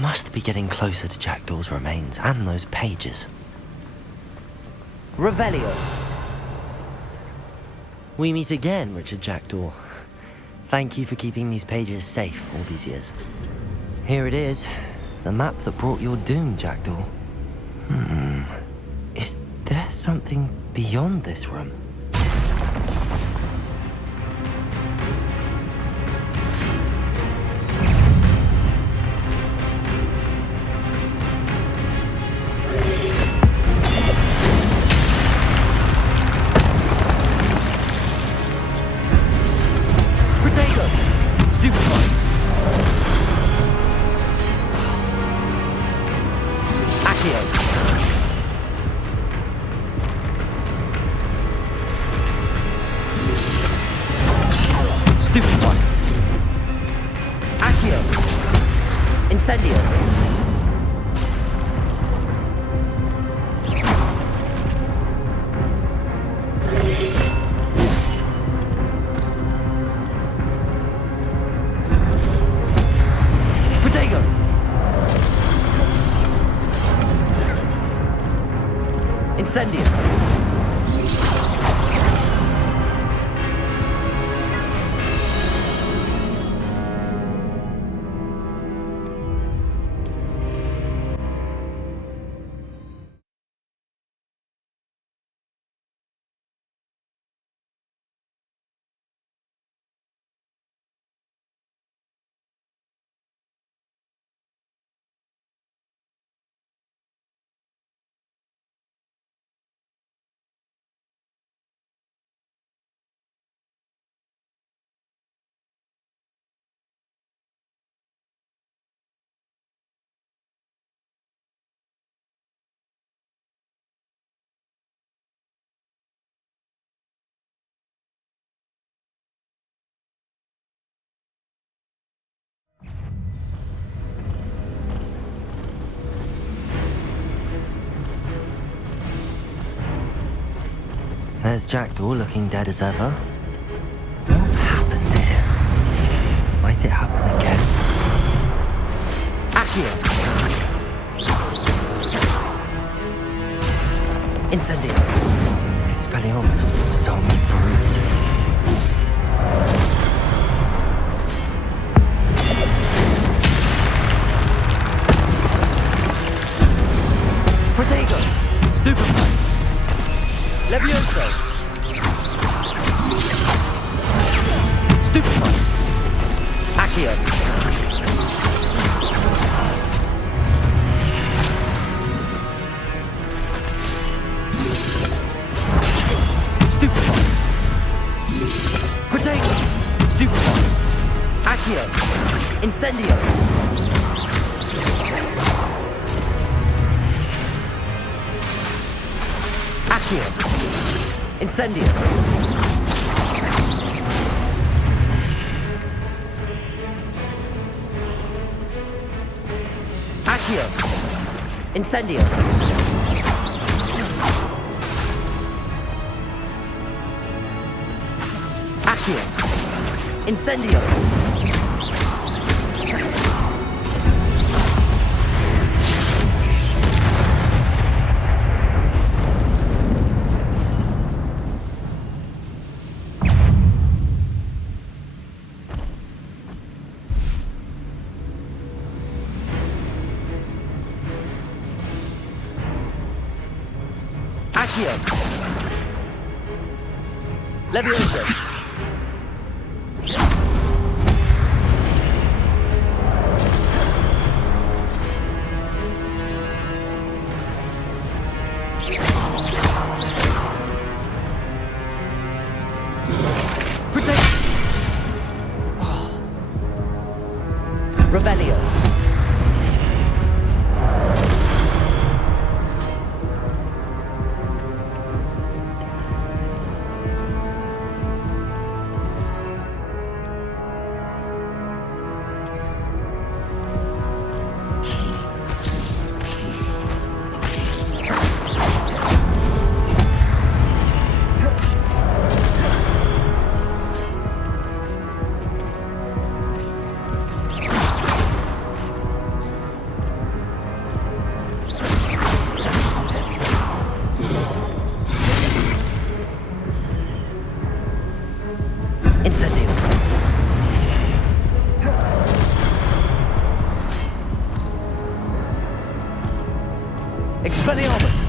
Must be getting closer to Jackdaw's remains and those pages. Revelio. We meet again, Richard Jackdaw. Thank you for keeping these pages safe all these years. Here it is, the map that brought your doom, Jackdaw. Is there something beyond this room? Incendio. Protego. Incendio. There's Jackdaw looking dead as ever. What happened here? Might it happen again? Accio! Incendio! Expelliarmus with zombie brutes. Protego! Stupefy! Levioso! Stupefy! Accio! Stupefy! Protego! Stupefy! Accio! Incendio! Accio! Incendio! Accio! Incendio! Accio! Incendio! Accio! Levioso! Protect! Revelio! Expelliarmus!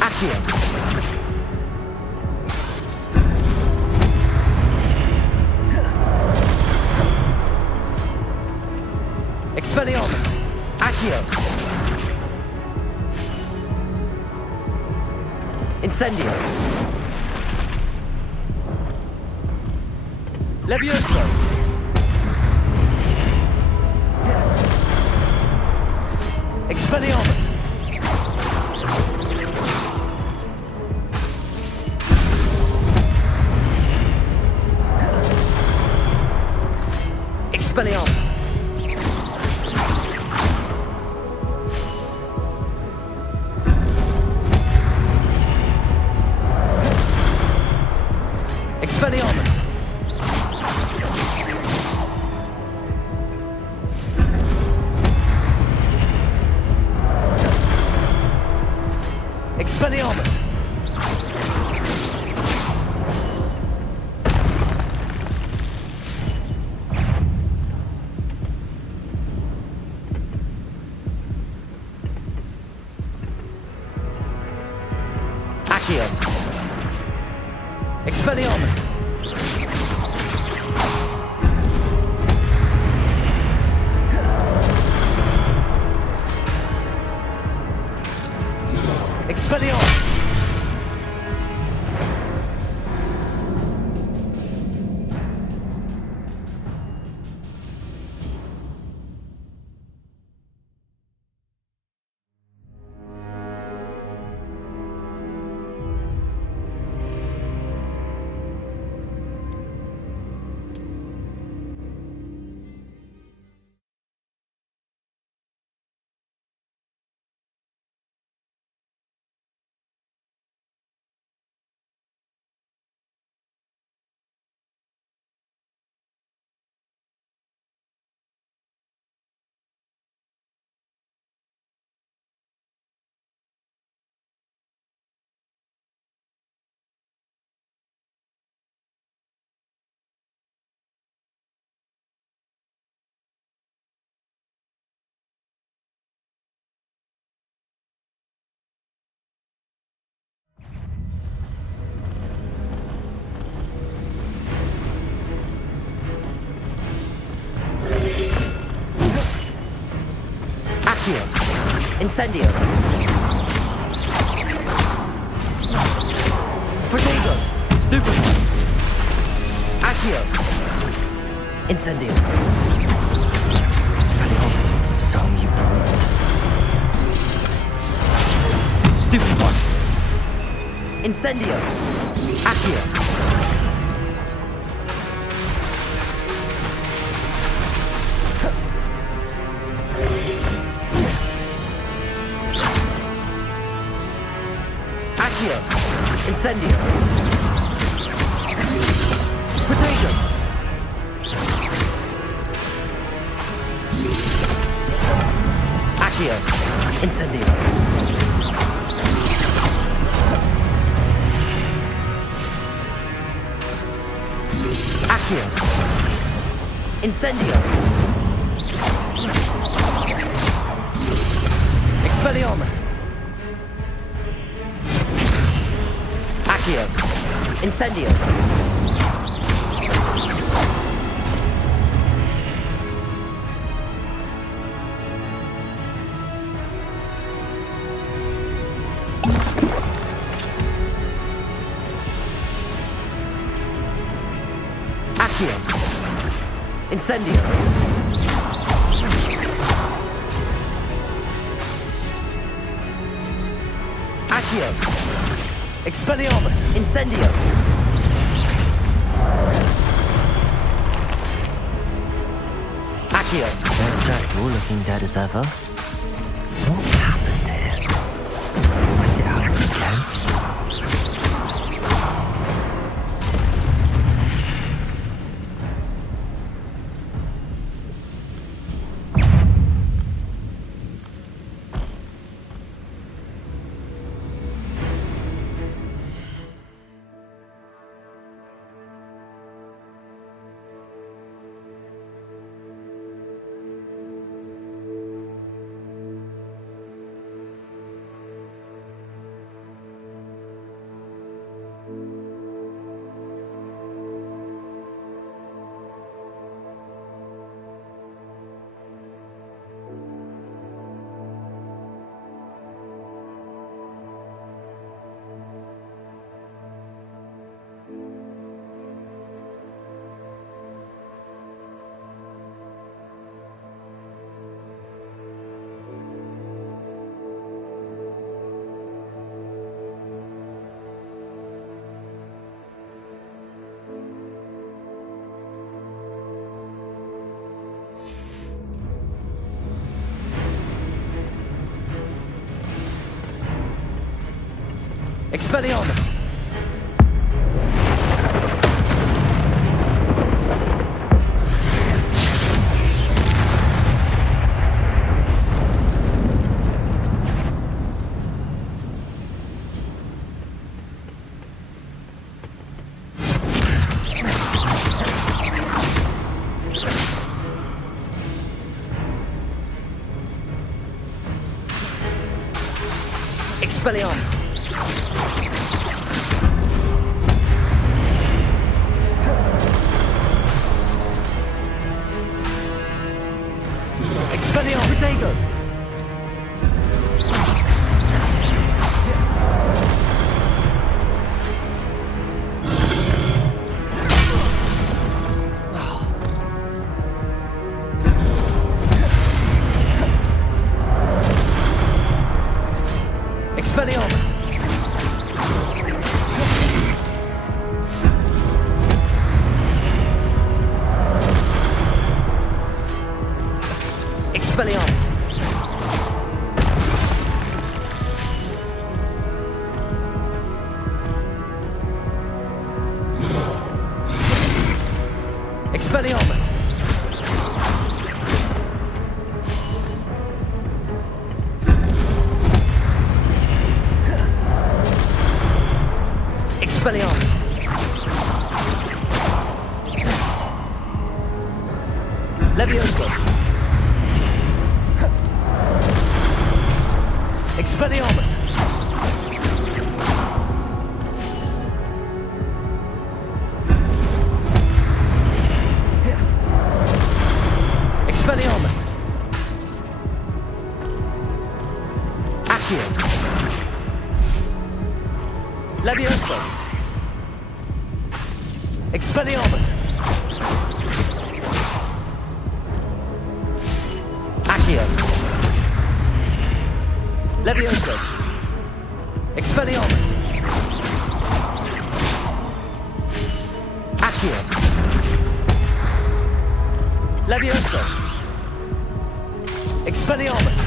Accio! Expelliarmus! Accio! Incendio! Levioso! Expelliarmus! Expelliarmus! Expelliarmus! Expelliarmus! Accio! Expelliarmus! Expelliarmus! Accio! Incendio! Protego! Stupid! Accio! Incendio! Expelliarmus will disarm you brutes. Stupid one! Incendio! Accio! Accio! Incendio! Protego! Accio! Incendio! Accio! Incendio! Expelliarmus! Accio! Incendio! Accio! Incendio! Accio! Expelliarmus! Incendio! Accio! There's Jackdaw looking dead as ever. What happened here? Might it happen again? Expelliarmus! Expelliarmus! Expelliarmus! Potato! Expelliarmus! Expelliarmus! Expelliarmus! Expelliarmus! Levioso! Expelliarmus! Expelliarmus! Accio! Levioso! Expelliarmus! Accio! Levioso! Expelliarmus! Accio! Levioso! Expelliarmus!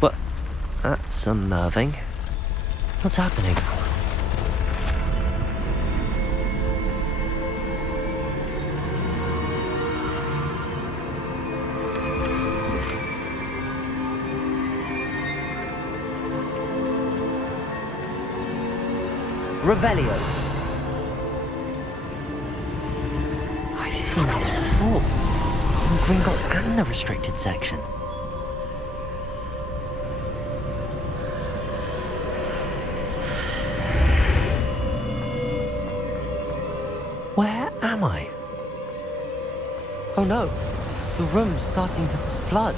What? That's unnerving. What's happening? Revelio. I've seen this before. In Gringotts and the restricted section. Where am I? Oh no, the room's starting to flood.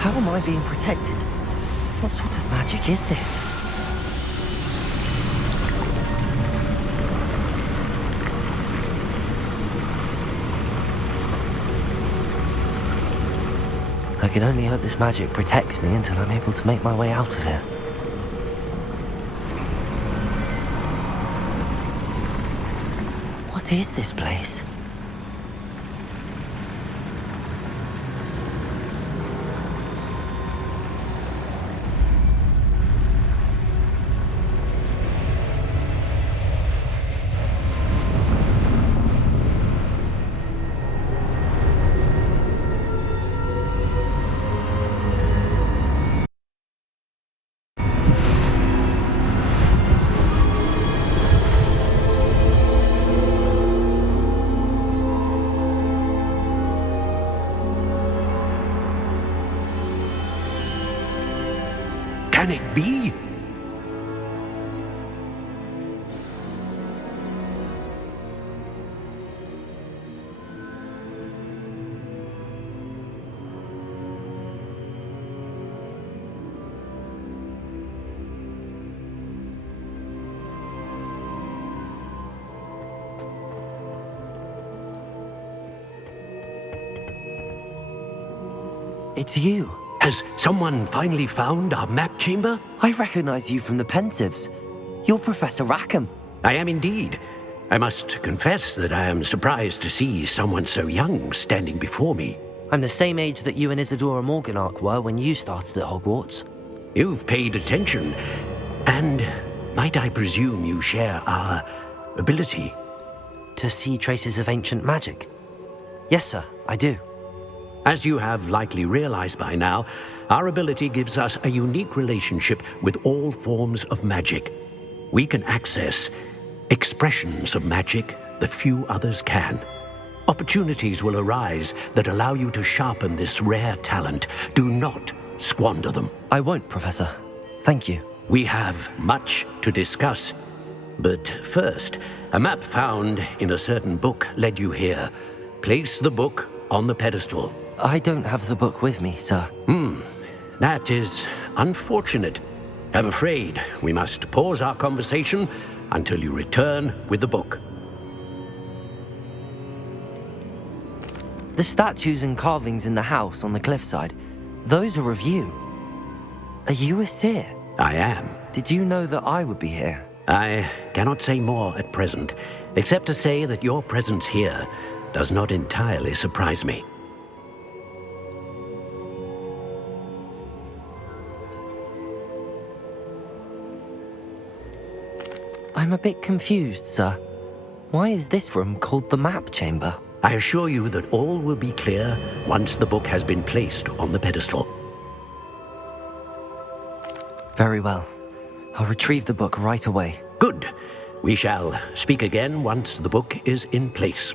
How am I being protected? What sort of magic is this? I can only hope this magic protects me until I'm able to make my way out of here. What is this place? Can it be? It's you. Has someone finally found our map chamber? I recognize you from the Pensives. You're Professor Rackham. I am indeed. I must confess that I am surprised to see someone so young standing before me. I'm the same age that you and Isadora Morganach were when you started at Hogwarts. You've paid attention, and might I presume you share our ability? To see traces of ancient magic? Yes, sir, I do. As you have likely realized by now, our ability gives us a unique relationship with all forms of magic. We can access expressions of magic that few others can. Opportunities will arise that allow you to sharpen this rare talent. Do not squander them. I won't, Professor. Thank you. We have much to discuss. But first, a map found in a certain book led you here. Place the book on the pedestal. I don't have the book with me, sir. That is unfortunate. I'm afraid we must pause our conversation until you return with the book. The statues and carvings in the house on the cliffside, those are of you. Are you a seer? I am. Did you know that I would be here? I cannot say more at present, except to say that your presence here does not entirely surprise me. I'm a bit confused, sir. Why is this room called the map chamber? I assure you that all will be clear once the book has been placed on the pedestal. Very well. I'll retrieve the book right away. Good. We shall speak again once the book is in place.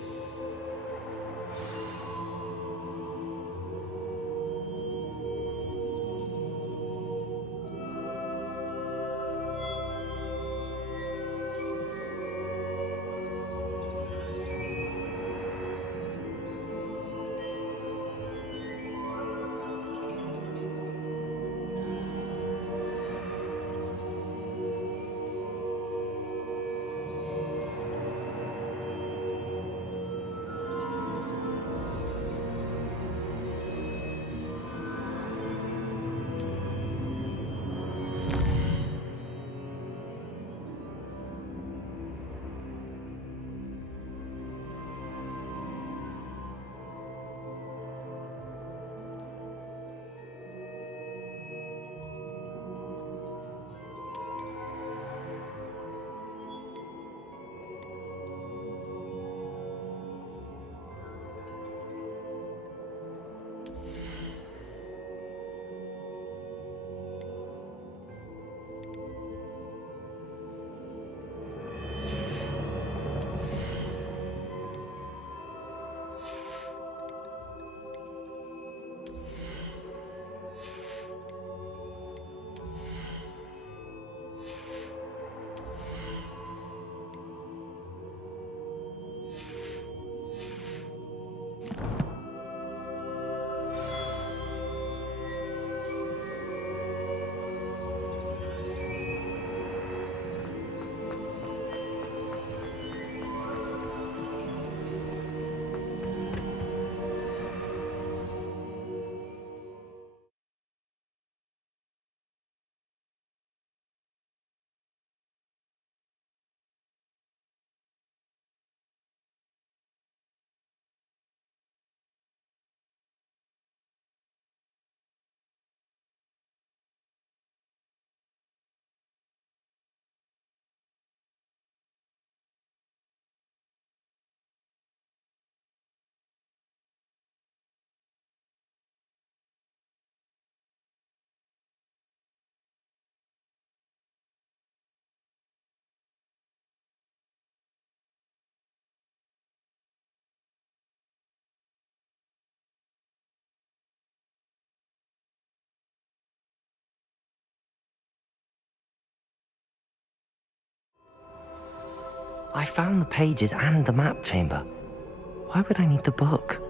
I found the pages and the map chamber. Why would I need the book?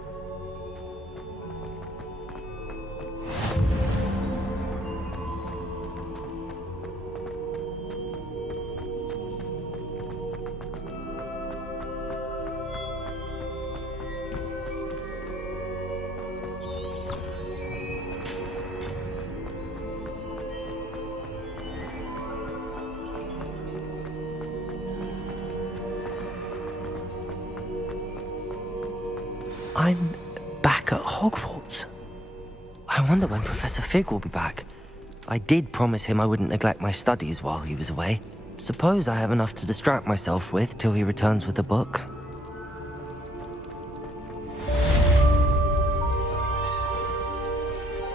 I'm back at Hogwarts. I wonder when Professor Fig will be back. I did promise him I wouldn't neglect my studies while he was away. Suppose I have enough to distract myself with till he returns with the book.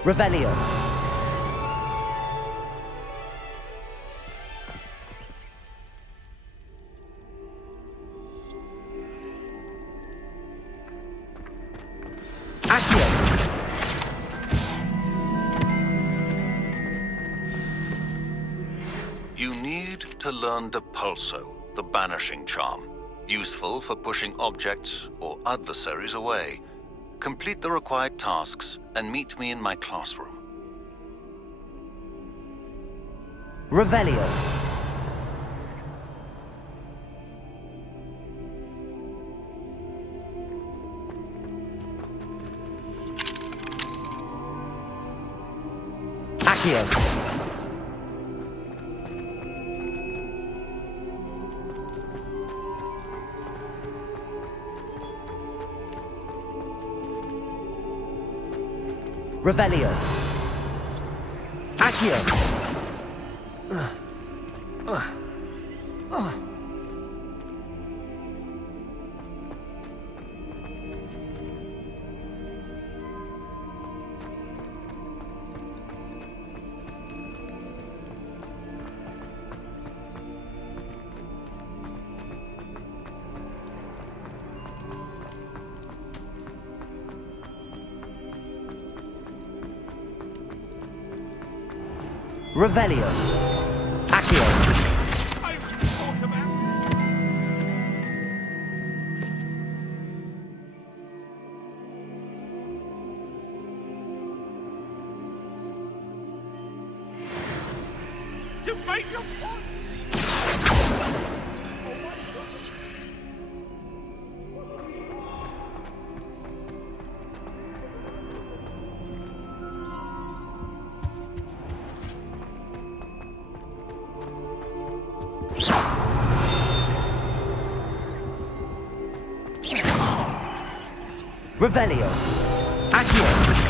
Revelio. Accio. You need to learn Depulso, the banishing charm. Useful for pushing objects or adversaries away. Complete the required tasks and meet me in my classroom. Revelio. Accio. Revelio. Accio. Revelio. Accio. You made your point! Revelio. Accio.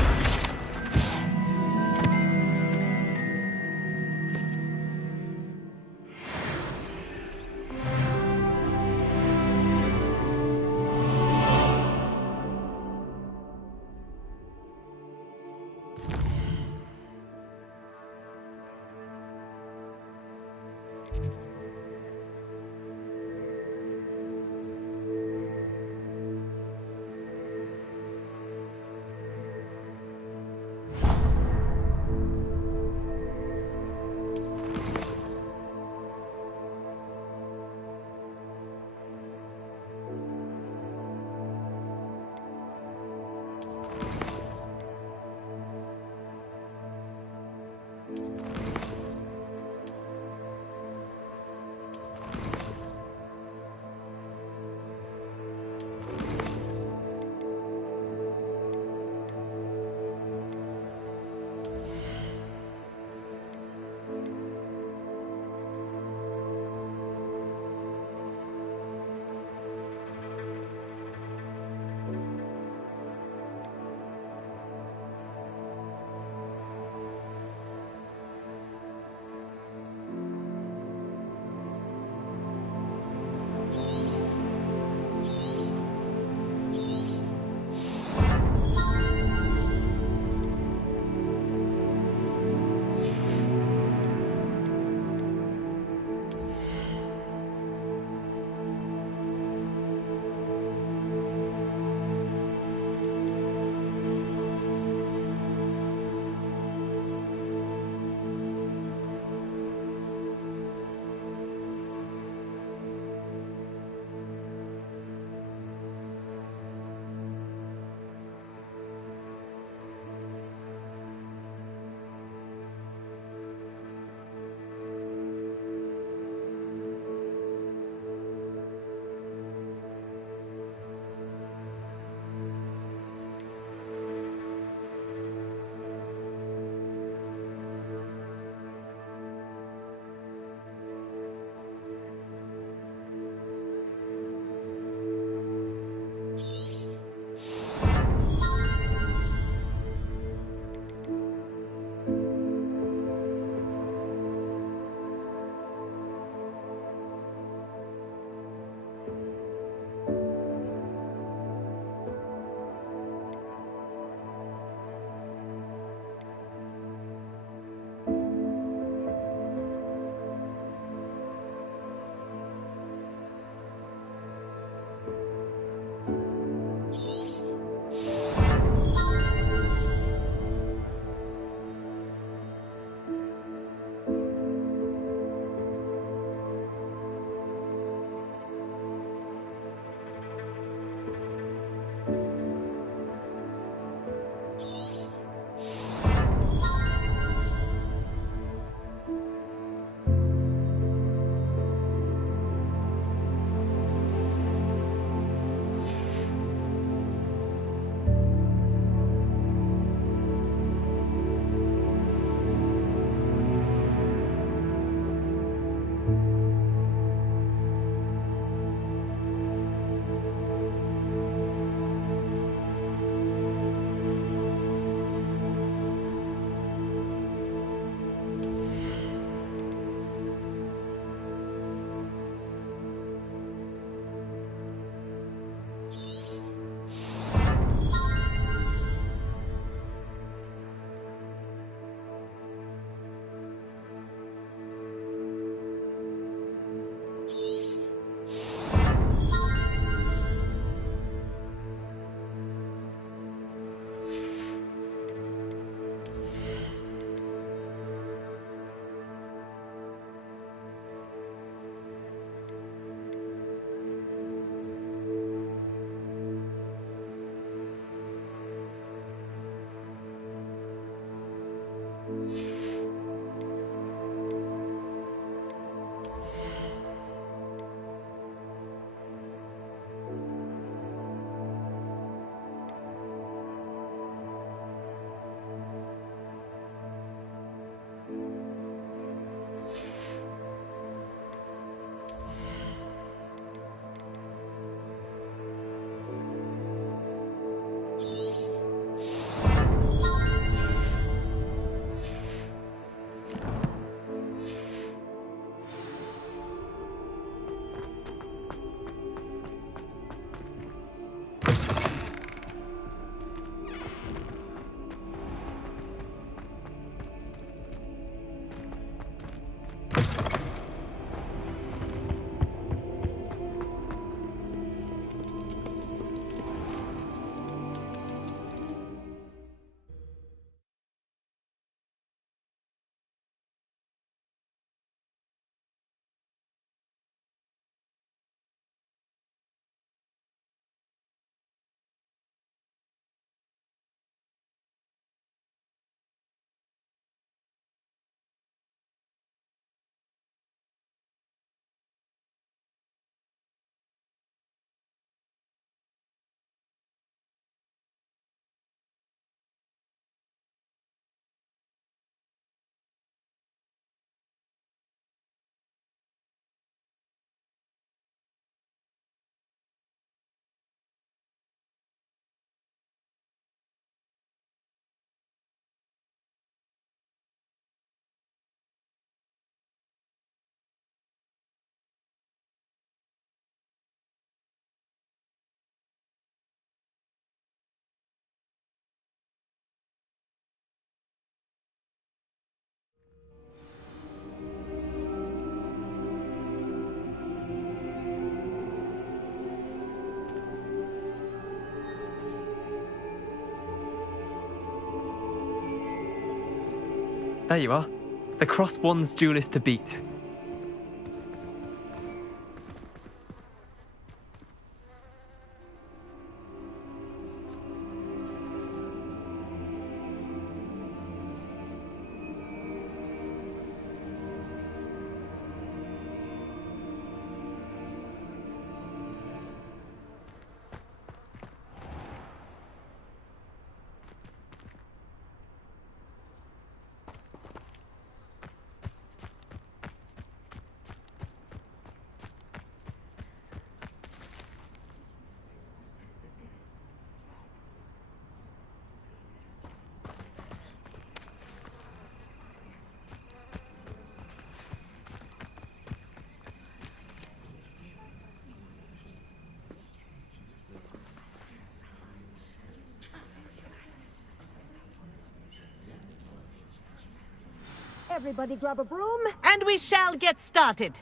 There you are. The Cross Wands duelist to beat. Everybody grab a broom. And we shall get started.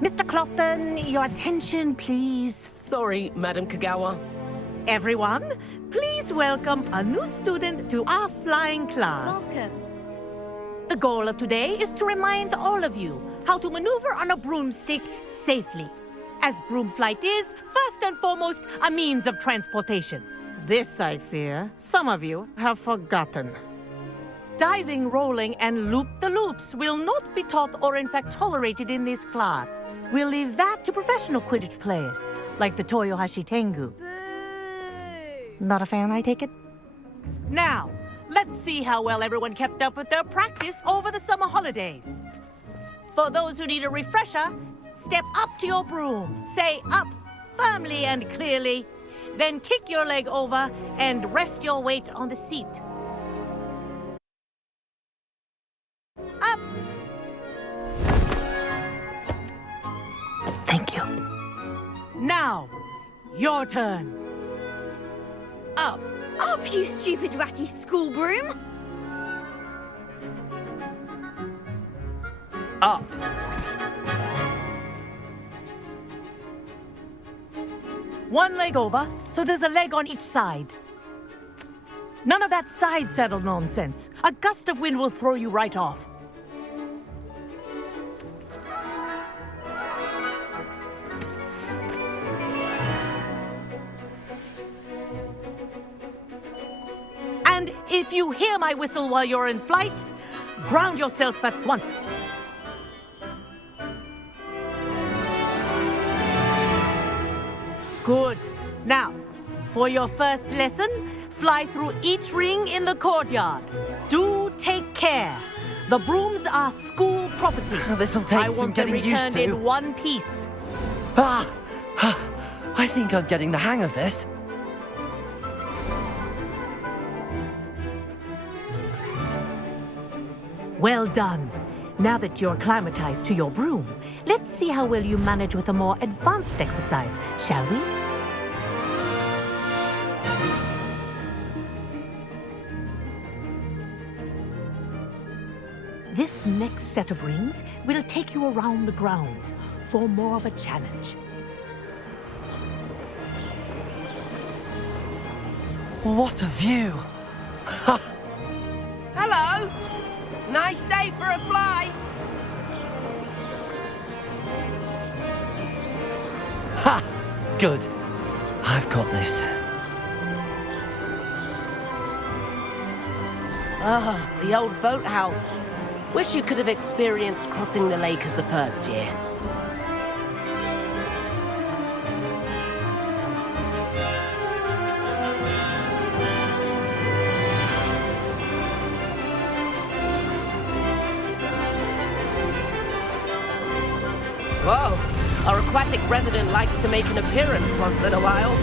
Mr. Clopton, your attention, please. Sorry, Madam Kagawa. Everyone, please welcome a new student to our flying class. Welcome. The goal of today is to remind all of you how to maneuver on a broomstick safely, as broom flight is, first and foremost, a means of transportation. This, I fear, some of you have forgotten. Diving, rolling, and loop-the-loops will not be taught or in fact tolerated in this class. We'll leave that to professional Quidditch players, like the Toyohashi Tengu. Boo! Not a fan, I take it? Now, let's see how well everyone kept up with their practice over the summer holidays. For those who need a refresher, step up to your broom, say up firmly and clearly, then kick your leg over and rest your weight on the seat. Up! Thank you. Now, your turn. Up! Up, you stupid ratty school broom! Up! One leg over, so there's a leg on each side. None of that side saddle nonsense. A gust of wind will throw you right off. And if you hear my whistle while you're in flight, ground yourself at once. Good. Now, for your first lesson, fly through each ring in the courtyard. Do take care. The brooms are school property. This'll take some getting used I want them to. returned in one piece. I think I'm getting the hang of this. Well done. Now that you're acclimatized to your broom, let's see how well you manage with a more advanced exercise, shall we? This next set of rings will take you around the grounds for more of a challenge. What a view! Hello! Nice day for a flight! Ha! Good. I've got this. Ah, the old boathouse. Wish you could have experienced crossing the lake as the first year. Whoa, our aquatic resident likes to make an appearance once in a while.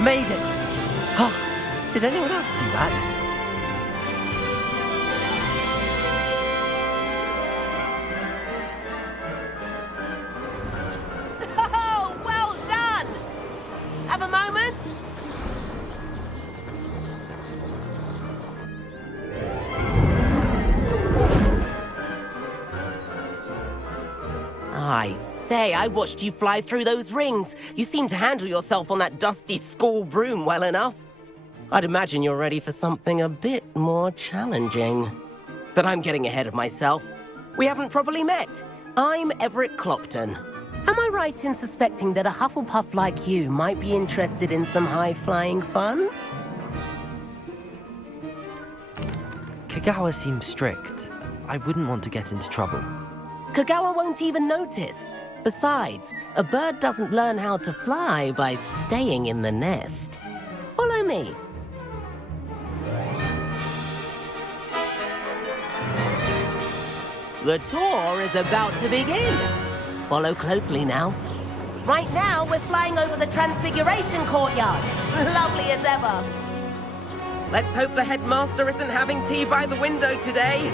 Made it! Oh, did anyone else see that? Oh, well done! Have a moment? I say, I watched you fly through those rings. You seem to handle yourself on that dusty school broom well enough. I'd imagine you're ready for something a bit more challenging. But I'm getting ahead of myself. We haven't properly met. I'm Everett Clopton. Am I right in suspecting that a Hufflepuff like you might be interested in some high-flying fun? Kagawa seems strict. I wouldn't want to get into trouble. Kagawa won't even notice. Besides, a bird doesn't learn how to fly by staying in the nest. Follow me. The tour is about to begin. Follow closely now. Right now, we're flying over the Transfiguration Courtyard. Lovely as ever. Let's hope the headmaster isn't having tea by the window today.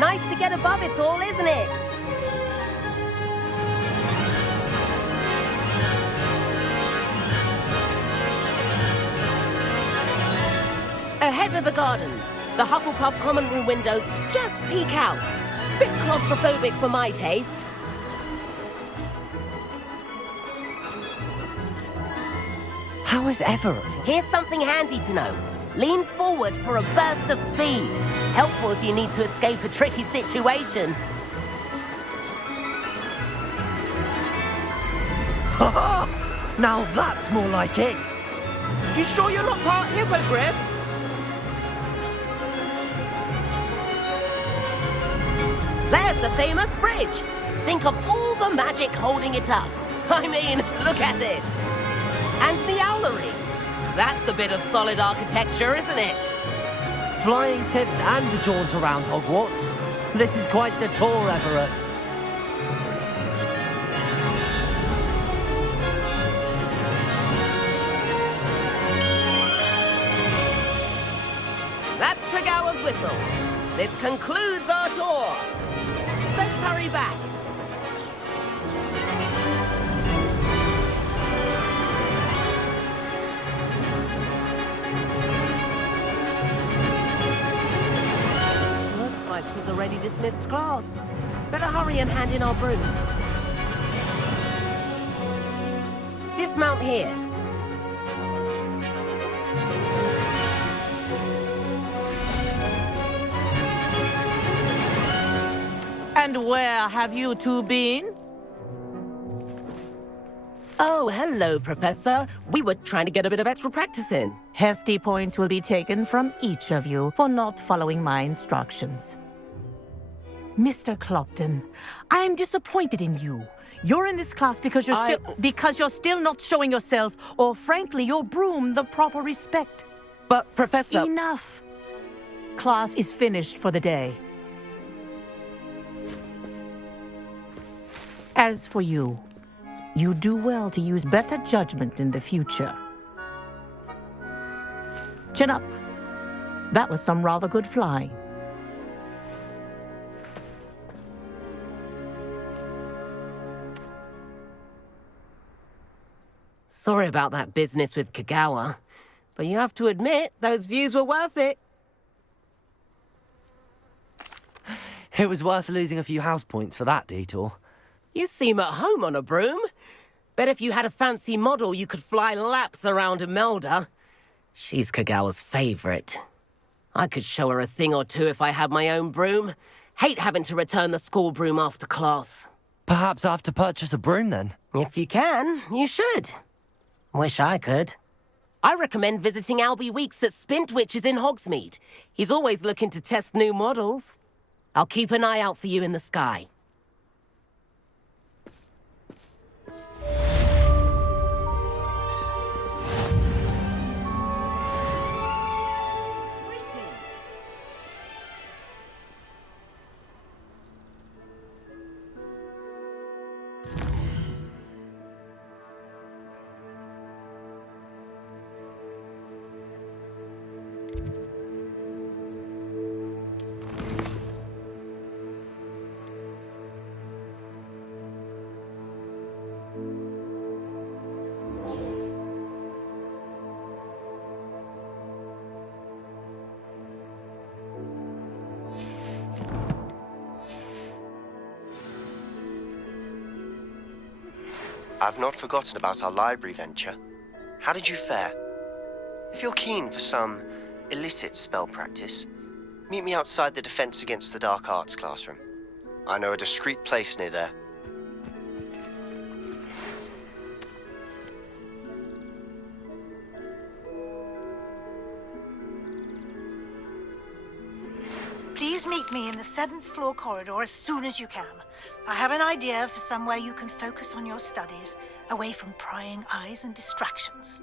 Nice to get above it all, isn't it? Ahead of the gardens, the Hufflepuff common room windows just peek out. Bit claustrophobic for my taste. How is Everett? Here's something handy to know. Lean forward for a burst of speed. Helpful if you need to escape a tricky situation. Now that's more like it. You sure you're not part hippogriff? There's the famous bridge. Think of all the magic holding it up. I mean, look at it. And the owlery. That's a bit of solid architecture, isn't it? Flying tips and a jaunt around Hogwarts. This is quite the tour, Everett. That's Kagawa's whistle. This concludes our tour. Let's hurry back. Looks like she's already dismissed class. Better hurry and hand in our brooms. Dismount here. And where have you two been? Oh, hello, Professor. We were trying to get a bit of extra practice in. Hefty points will be taken from each of you for not following my instructions. Mr. Clopton, I am disappointed in you. You're in this class because you're still not showing yourself, or frankly, your broom, the proper respect. But, Professor... Enough. Class is finished for the day. As for you, you do well to use better judgment in the future. Chin up. That was some rather good flying. Sorry about that business with Kagawa, but you have to admit, those views were worth it. It was worth losing a few house points for that detour. You seem at home on a broom. Bet if you had a fancy model, you could fly laps around Imelda. She's Kagawa's favorite. I could show her a thing or two if I had my own broom. Hate having to return the school broom after class. Perhaps I have to purchase a broom then. If you can, you should. Wish I could. I recommend visiting Albie Weeks at Spintwitches in Hogsmeade. He's always looking to test new models. I'll keep an eye out for you in the sky. I've not forgotten about our library venture. How did you fare? If you're keen for some illicit spell practice, meet me outside the Defense Against the Dark Arts classroom. I know a discreet place near there. Please meet me in the 7th floor corridor as soon as you can. I have an idea for somewhere you can focus on your studies, away from prying eyes and distractions.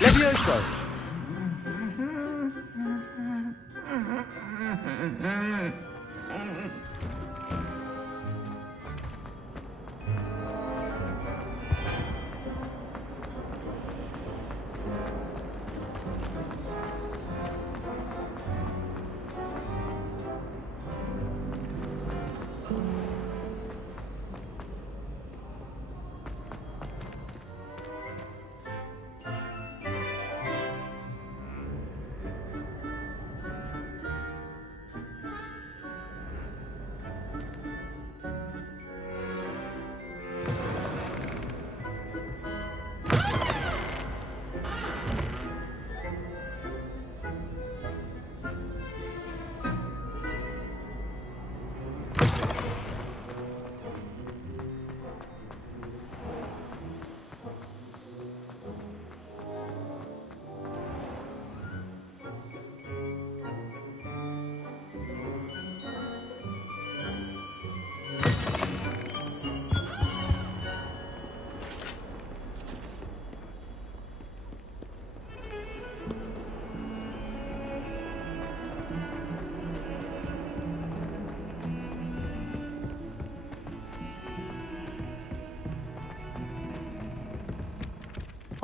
Levioso!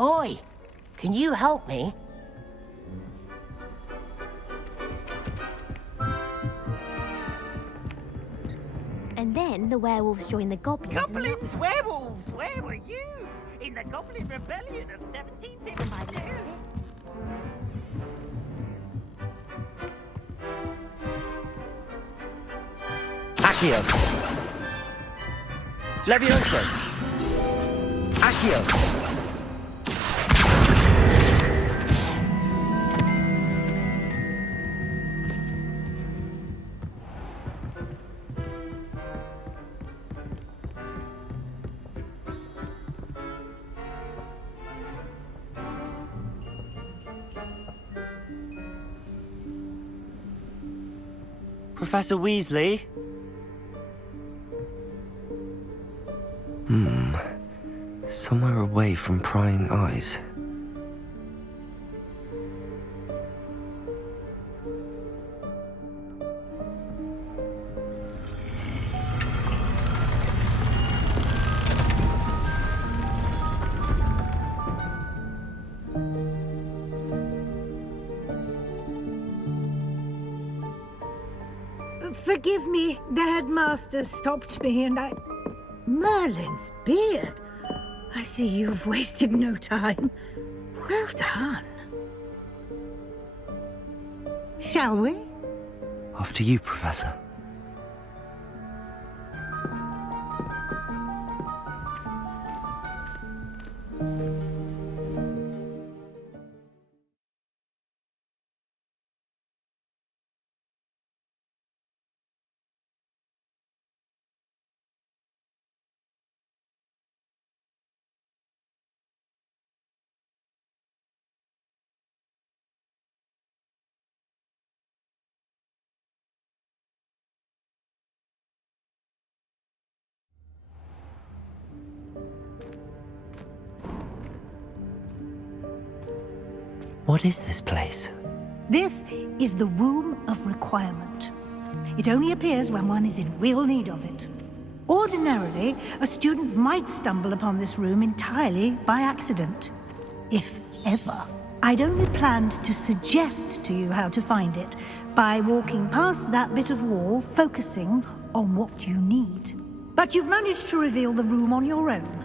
Oi! Can you help me? And then the werewolves joined the goblins. Goblins, werewolves, where were you? In the Goblin Rebellion of 1752. Accio. Levioso. Accio. Professor Weasley? Somewhere away from prying eyes. Forgive me, the headmaster stopped me and I... Merlin's beard. I see you've wasted no time. Well done. Shall we? After you, Professor. What is this place? This is the Room of Requirement. It only appears when one is in real need of it. Ordinarily, a student might stumble upon this room entirely by accident. If ever. I'd only planned to suggest to you how to find it by walking past that bit of wall, focusing on what you need. But you've managed to reveal the room on your own.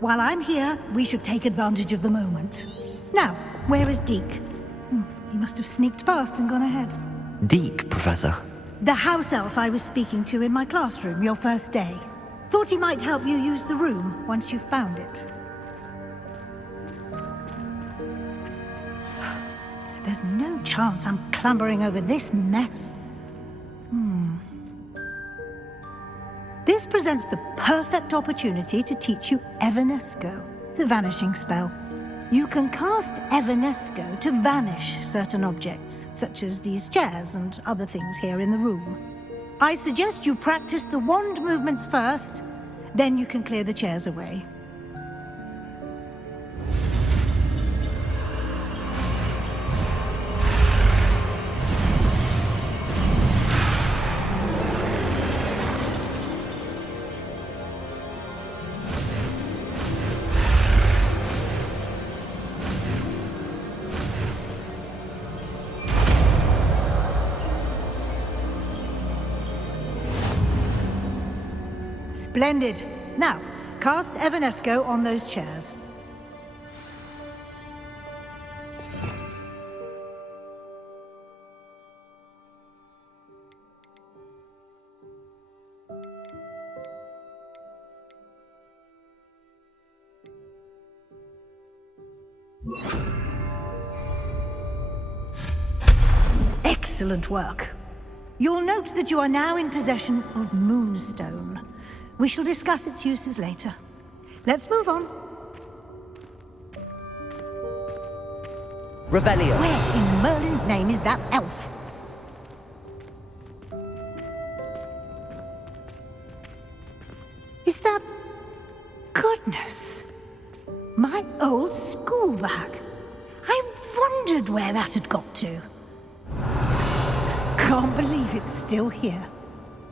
While I'm here, we should take advantage of the moment. Now, where is Deke? He must have sneaked past and gone ahead. Deke, Professor. The house elf I was speaking to in my classroom your first day. Thought he might help you use the room once you found it. There's no chance I'm clambering over this mess. This presents the perfect opportunity to teach you Evanesco, the vanishing spell. You can cast Evanesco to vanish certain objects, such as these chairs and other things here in the room. I suggest you practice the wand movements first, then you can clear the chairs away. Splendid. Now, cast Evanesco on those chairs. Excellent work. You'll note that you are now in possession of Moonstone. We shall discuss its uses later. Let's move on. Revelio. Where in Merlin's name is that elf? Is that... Goodness! My old school bag. I wondered where that had got to. Can't believe it's still here.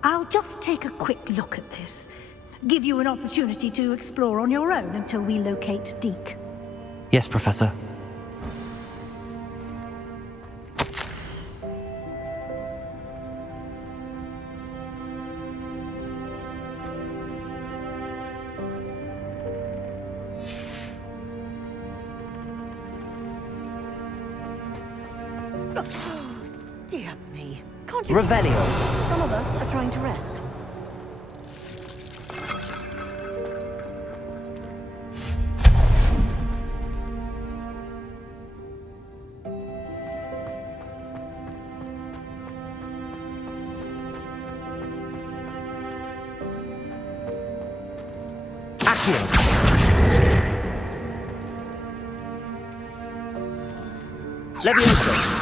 I'll just take a quick look at this. Give you an opportunity to explore on your own until we locate Deke. Yes, Professor. Dear me. Can't you... Revelio. Some of us are trying to rest. Levioso!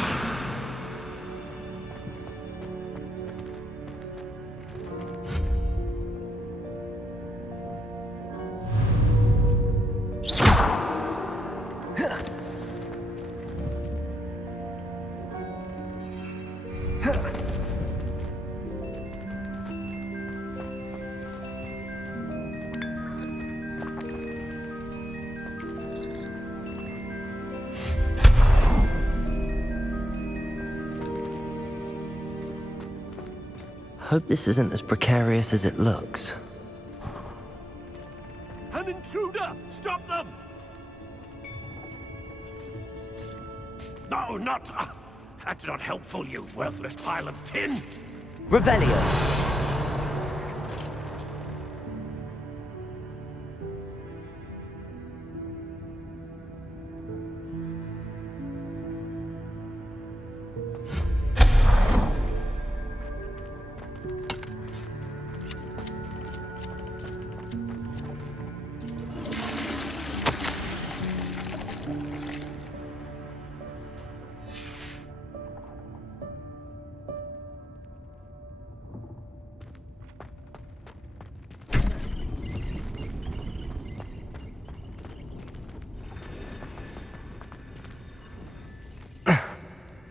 Hope this isn't as precarious as it looks. An intruder! Stop them! No, not... that's not helpful, you worthless pile of tin! Revelio!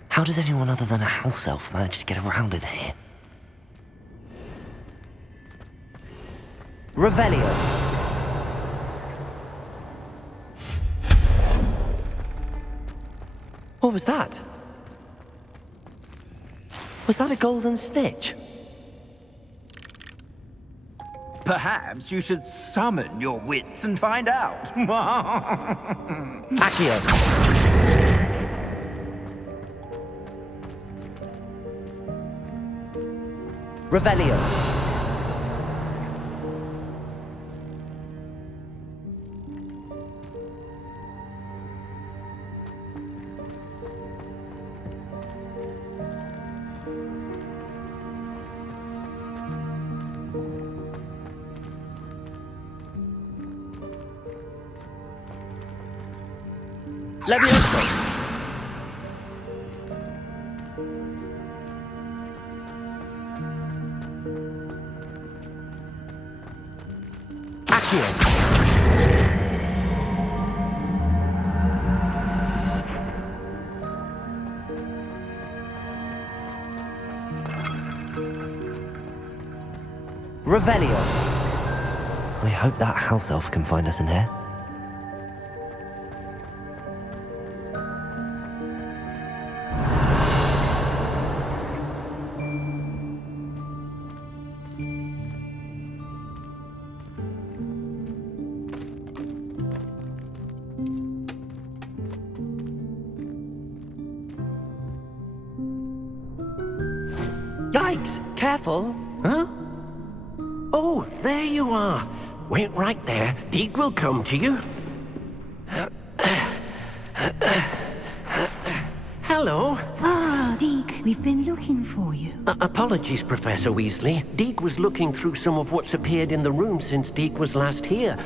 How does anyone other than a house elf manage to get around in here? Revelio! What was that? Was that a golden snitch? Perhaps you should summon your wits and find out. Accio! Revelio. Levioso. Revelio. We hope that house elf can find us in here. Yikes! Careful! Huh? Oh, there you are. Wait right there. Deke will come to you. Hello. Ah, Deke, we've been looking for you. Apologies, Professor Weasley. Deke was looking through some of what's appeared in the room since Deke was last here.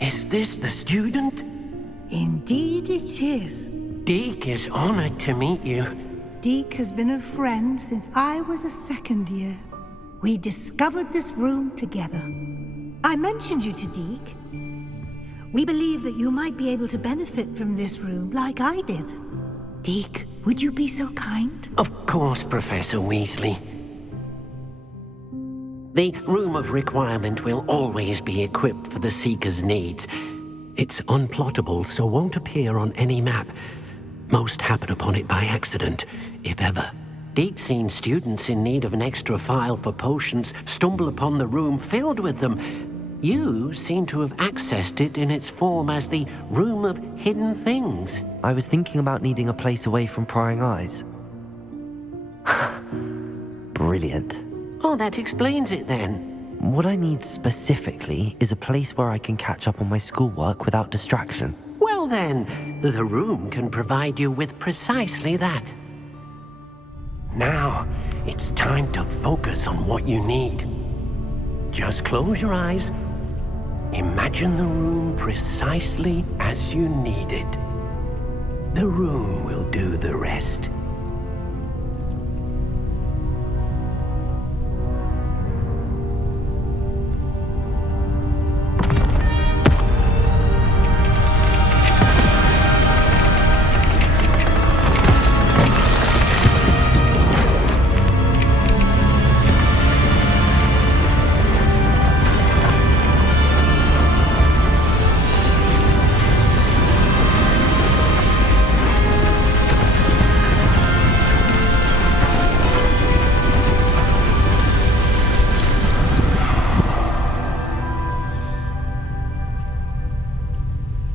Is this the student? Indeed it is. Deke is honored to meet you. Deke has been a friend since I was a second year. We discovered this room together. I mentioned you to Deke. We believe that you might be able to benefit from this room like I did. Deke, would you be so kind? Of course, Professor Weasley. The Room of Requirement will always be equipped for the Seeker's needs. It's unplottable, so won't appear on any map. Most happen upon it by accident, if ever. Deke's seen students in need of an extra file for potions stumble upon the room filled with them. You seem to have accessed it in its form as the Room of Hidden Things. I was thinking about needing a place away from prying eyes. Brilliant. Oh, that explains it then. What I need specifically is a place where I can catch up on my schoolwork without distraction. Well then, the room can provide you with precisely that. Now, it's time to focus on what you need. Just close your eyes. Imagine the room precisely as you need it. The room will do the rest.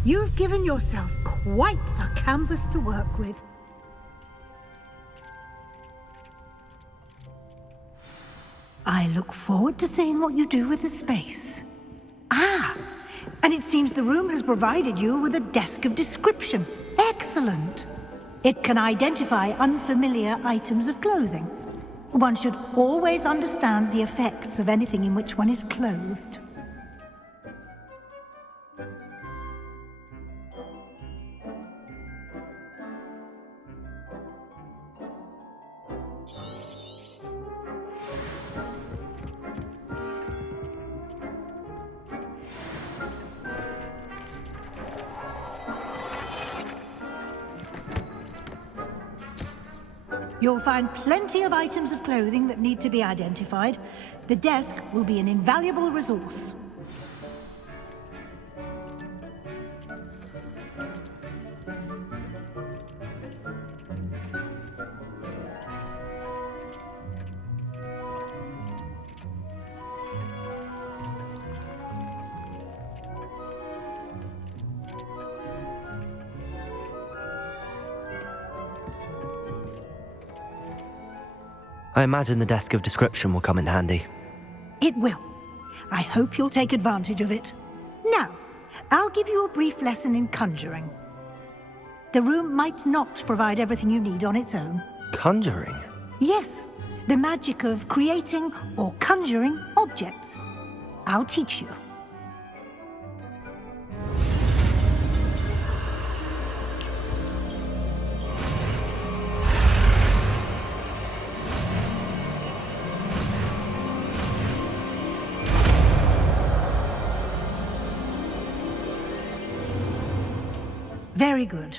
You've given yourself quite a canvas to work with. I look forward to seeing what you do with the space. Ah, and it seems the room has provided you with a desk of description. Excellent. It can identify unfamiliar items of clothing. One should always understand the effects of anything in which one is clothed. You'll find plenty of items of clothing that need to be identified. The desk will be an invaluable resource. I imagine the desk of description will come in handy. It will. I hope you'll take advantage of it. Now, I'll give you a brief lesson in conjuring. The room might not provide everything you need on its own. Conjuring? Yes, the magic of creating or conjuring objects. I'll teach you. Very good.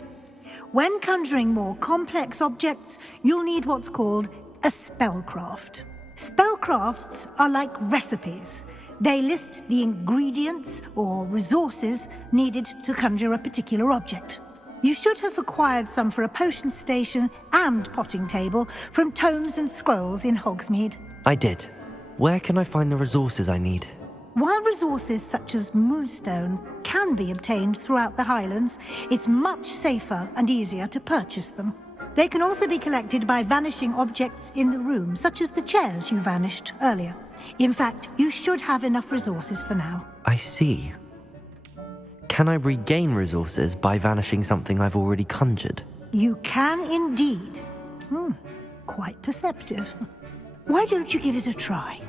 When conjuring more complex objects, you'll need what's called a spellcraft. Spellcrafts are like recipes. They list the ingredients or resources needed to conjure a particular object. You should have acquired some for a potion station and potting table from tomes and scrolls in Hogsmeade. I did. Where can I find the resources I need? While resources such as moonstone can be obtained throughout the Highlands, it's much safer and easier to purchase them. They can also be collected by vanishing objects in the room, such as the chairs you vanished earlier. In fact, you should have enough resources for now. I see. Can I regain resources by vanishing something I've already conjured? You can indeed. Quite perceptive. Why don't you give it a try?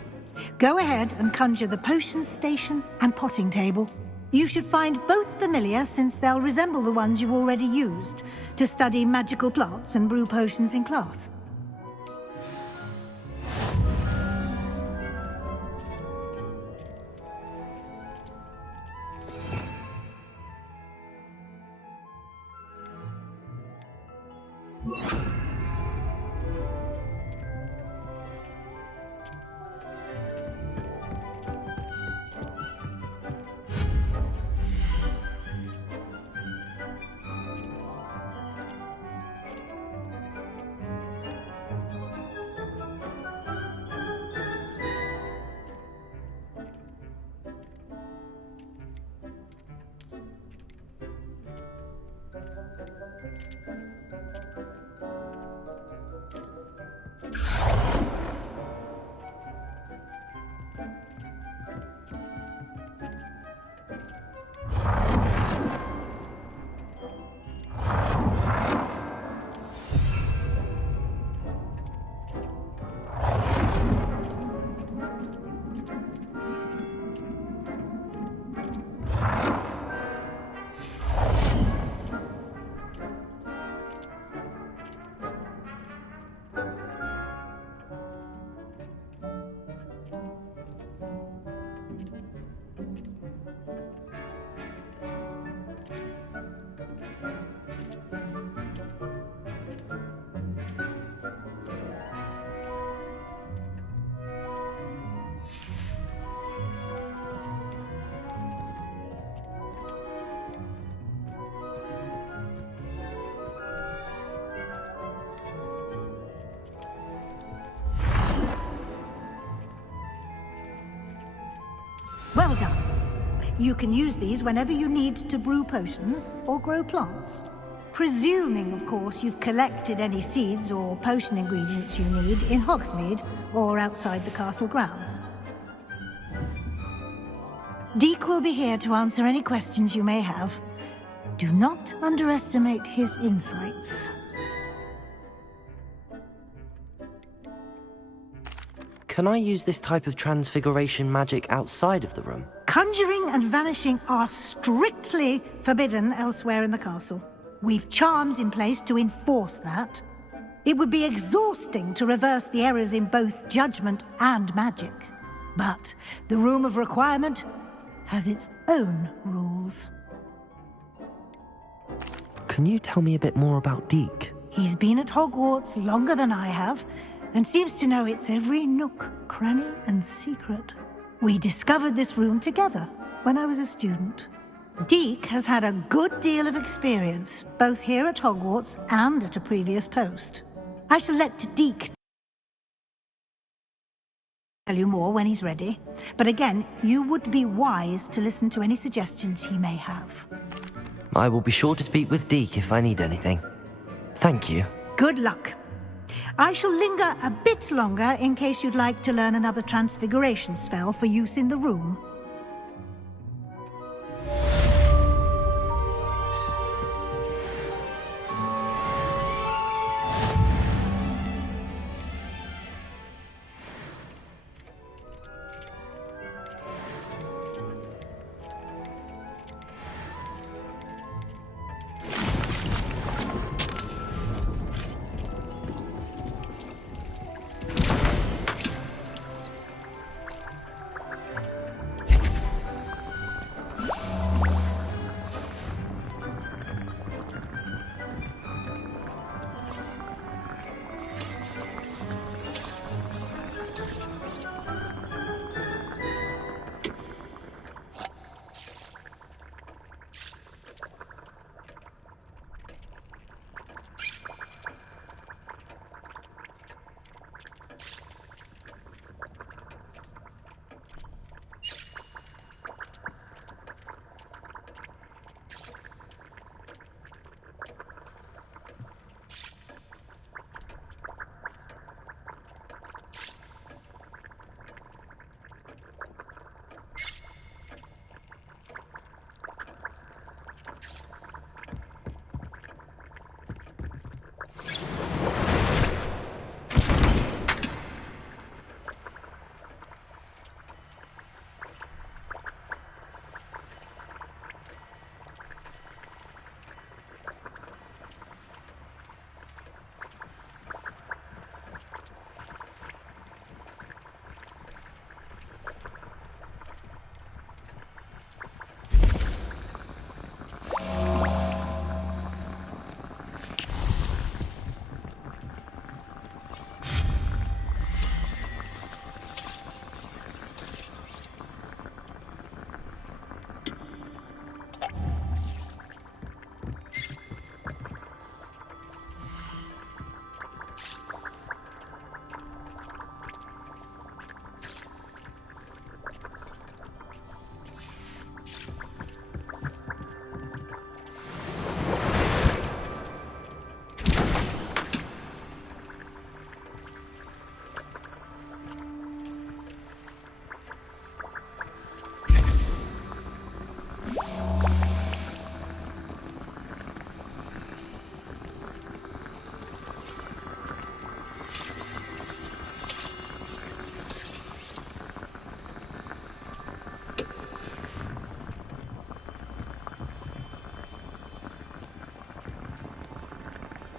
Go ahead and conjure the potion station and potting table. You should find both familiar, since they'll resemble the ones you've already used to study magical plants and brew potions in class. Well done. You can use these whenever you need to brew potions or grow plants. Presuming, of course, you've collected any seeds or potion ingredients you need in Hogsmeade or outside the castle grounds. Deek will be here to answer any questions you may have. Do not underestimate his insights. Can I use this type of transfiguration magic outside of the room? Conjuring and vanishing are strictly forbidden elsewhere in the castle. We've charms in place to enforce that. It would be exhausting to reverse the errors in both judgment and magic. But the Room of Requirement has its own rules. Can you tell me a bit more about Deek? He's been at Hogwarts longer than I have, and seems to know its every nook, cranny, and secret. We discovered this room together when I was a student. Deek has had a good deal of experience, both here at Hogwarts and at a previous post. I shall let Deek tell you more when he's ready, but again, you would be wise to listen to any suggestions he may have. I will be sure to speak with Deek if I need anything. Thank you. Good luck. I shall linger a bit longer in case you'd like to learn another transfiguration spell for use in the room.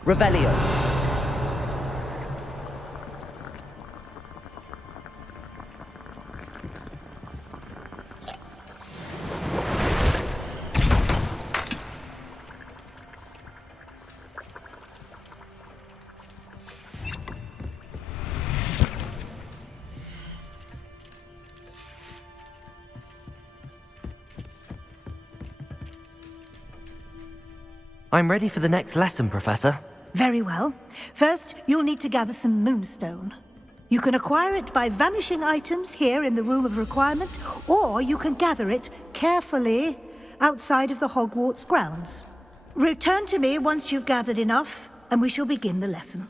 Revelio. I'm ready for the next lesson, Professor. Very well. First, you'll need to gather some moonstone. You can acquire it by vanishing items here in the Room of Requirement, or you can gather it carefully outside of the Hogwarts grounds. Return to me once you've gathered enough, and we shall begin the lesson.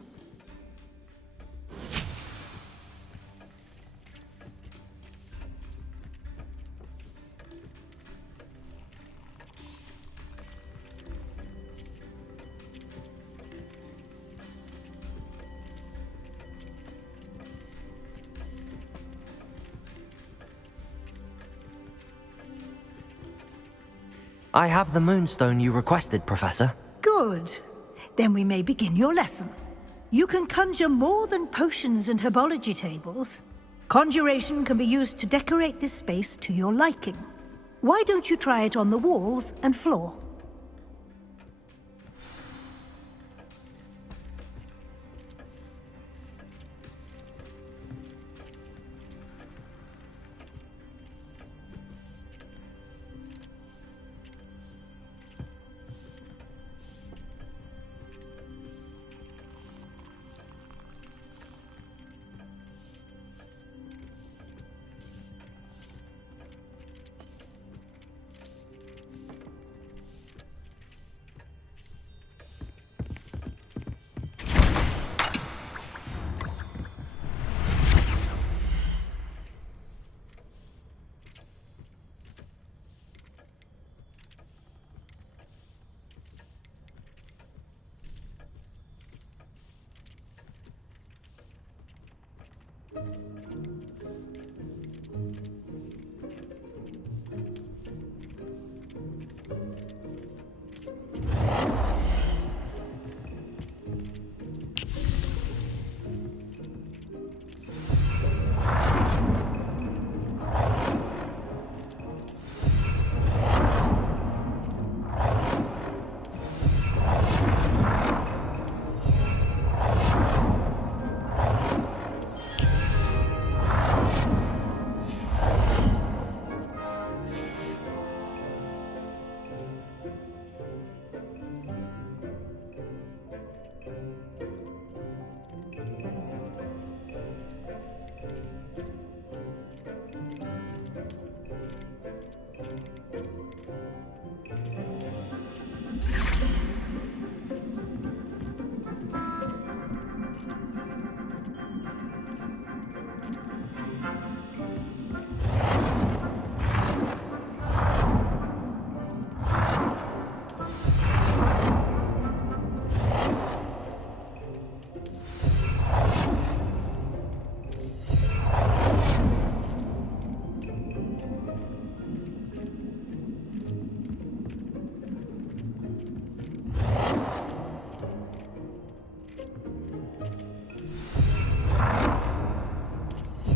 I have the moonstone you requested, Professor. Good. Then we may begin your lesson. You can conjure more than potions and herbology tables. Conjuration can be used to decorate this space to your liking. Why don't you try it on the walls and floor?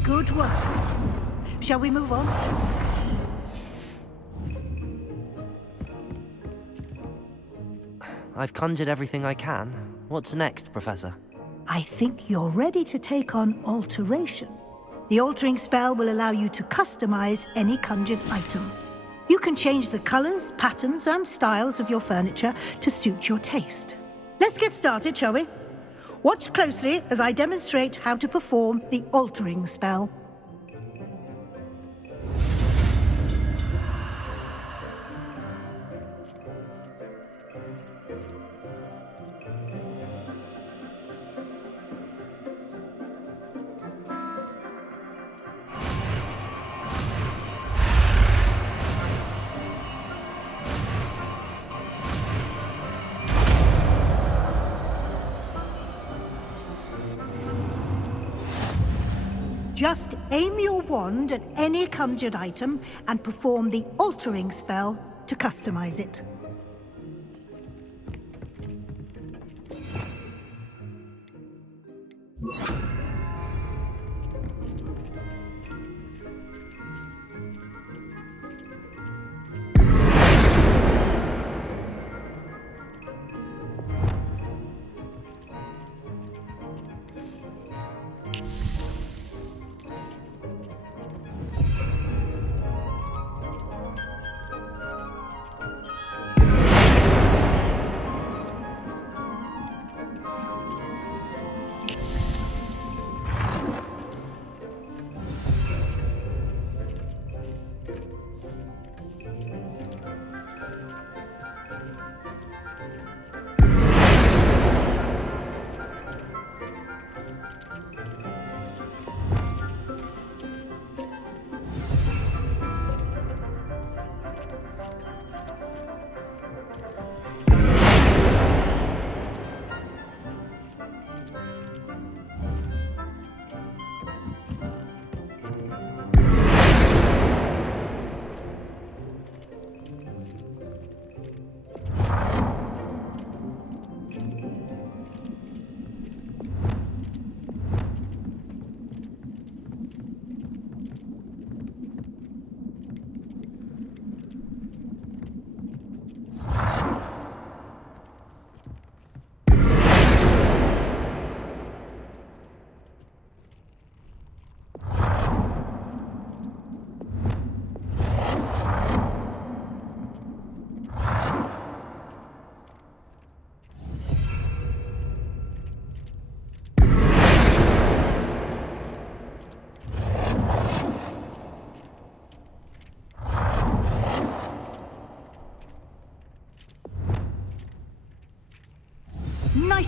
Good work. Shall we move on? I've conjured everything I can. What's next, Professor? I think you're ready to take on alteration. The altering spell will allow you to customize any conjured item. You can change the colors, patterns, and styles of your furniture to suit your taste. Let's get started, shall we? Watch closely as I demonstrate how to perform the altering spell. Just aim your wand at any conjured item and perform the altering spell to customize it.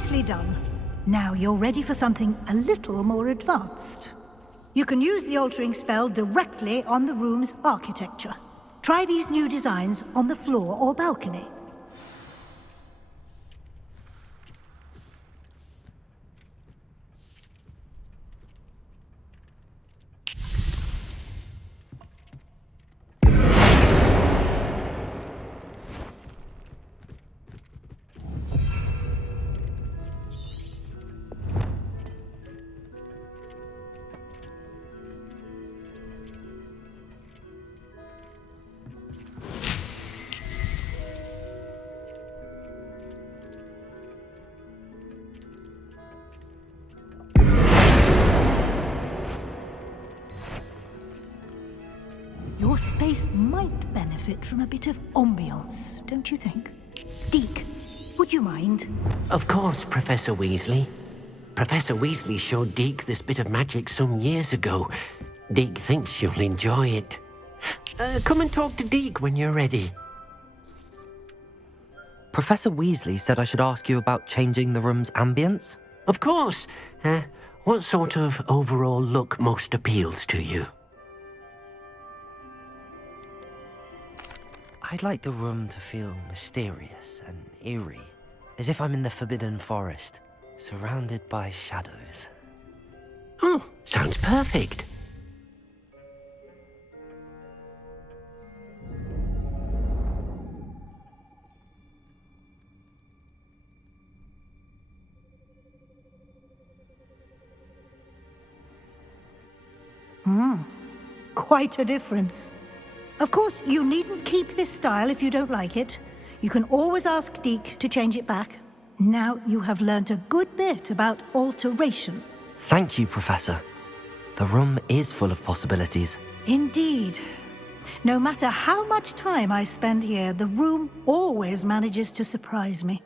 Nicely done. Now you're ready for something a little more advanced. You can use the altering spell directly on the room's architecture. Try these new designs on the floor or balcony. Your space might benefit from a bit of ambiance, don't you think? Deke, would you mind? Of course, Professor Weasley. Professor Weasley showed Deke this bit of magic some years ago. Deke thinks you'll enjoy it. Come and talk to Deke when you're ready. Professor Weasley said I should ask you about changing the room's ambience? Of course. What sort of overall look most appeals to you? I'd like the room to feel mysterious and eerie, as if I'm in the Forbidden Forest, surrounded by shadows. Oh, sounds perfect. Quite a difference. Of course, you needn't keep this style if you don't like it. You can always ask Deke to change it back. Now you have learnt a good bit about alteration. Thank you, Professor. The room is full of possibilities. Indeed. No matter how much time I spend here, the room always manages to surprise me.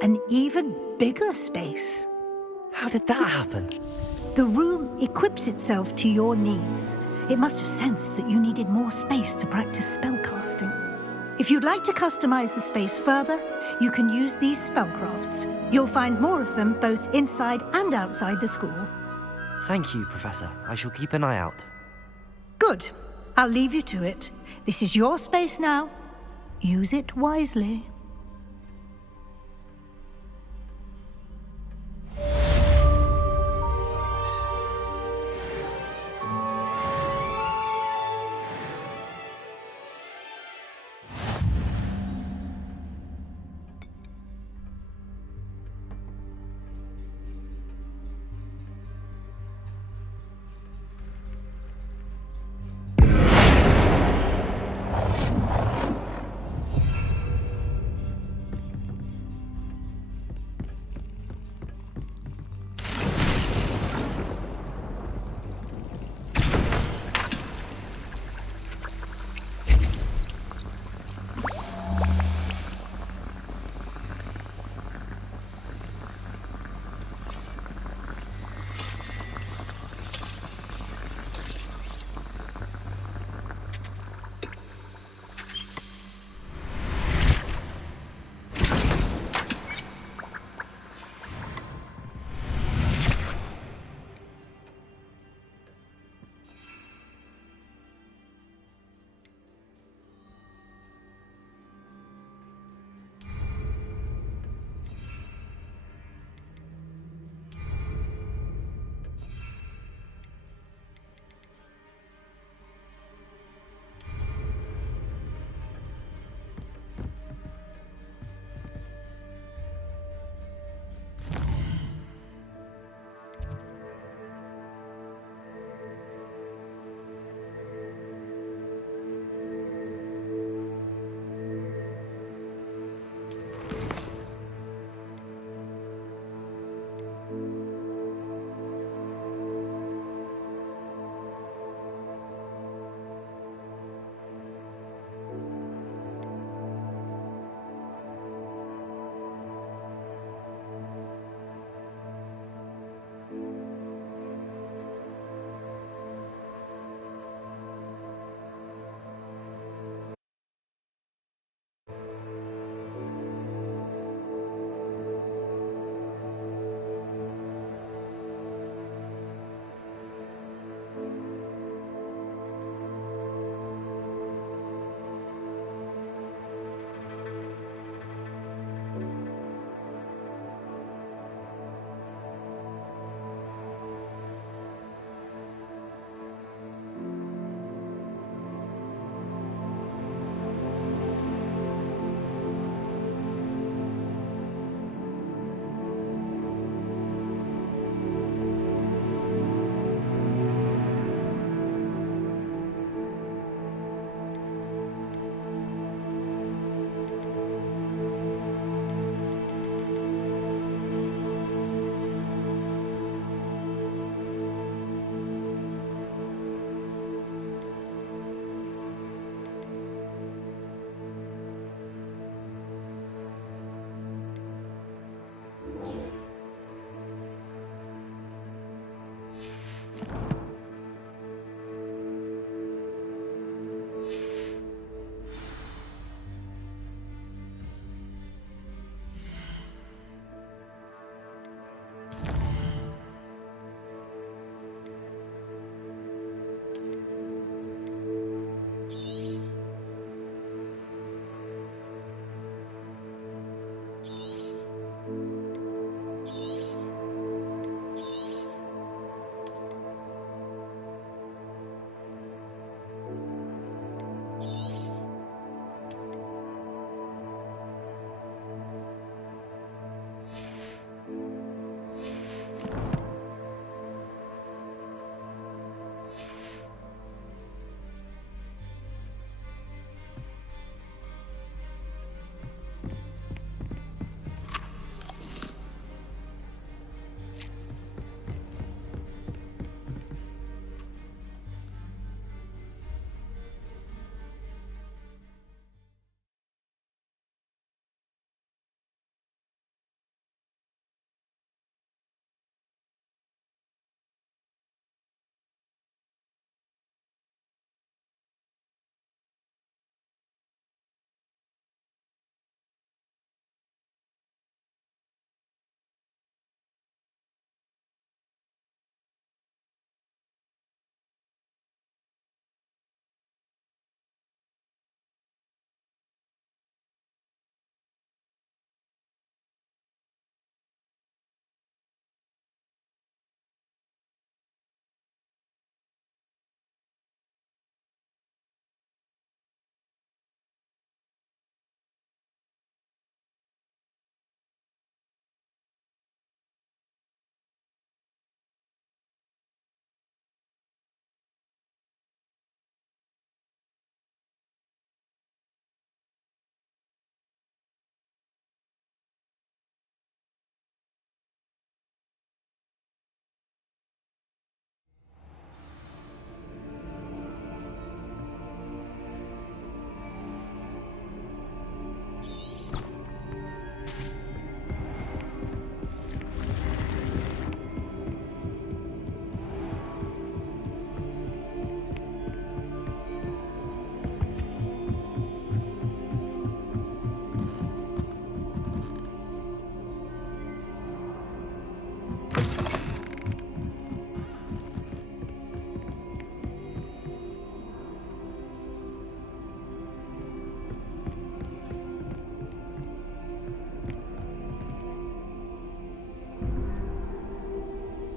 An even bigger space. How did that happen? The room equips itself to your needs. It must have sensed that you needed more space to practice spellcasting. If you'd like to customize the space further, you can use these spellcrafts. You'll find more of them both inside and outside the school. Thank you, Professor. I shall keep an eye out. Good. I'll leave you to it. This is your space now. Use it wisely.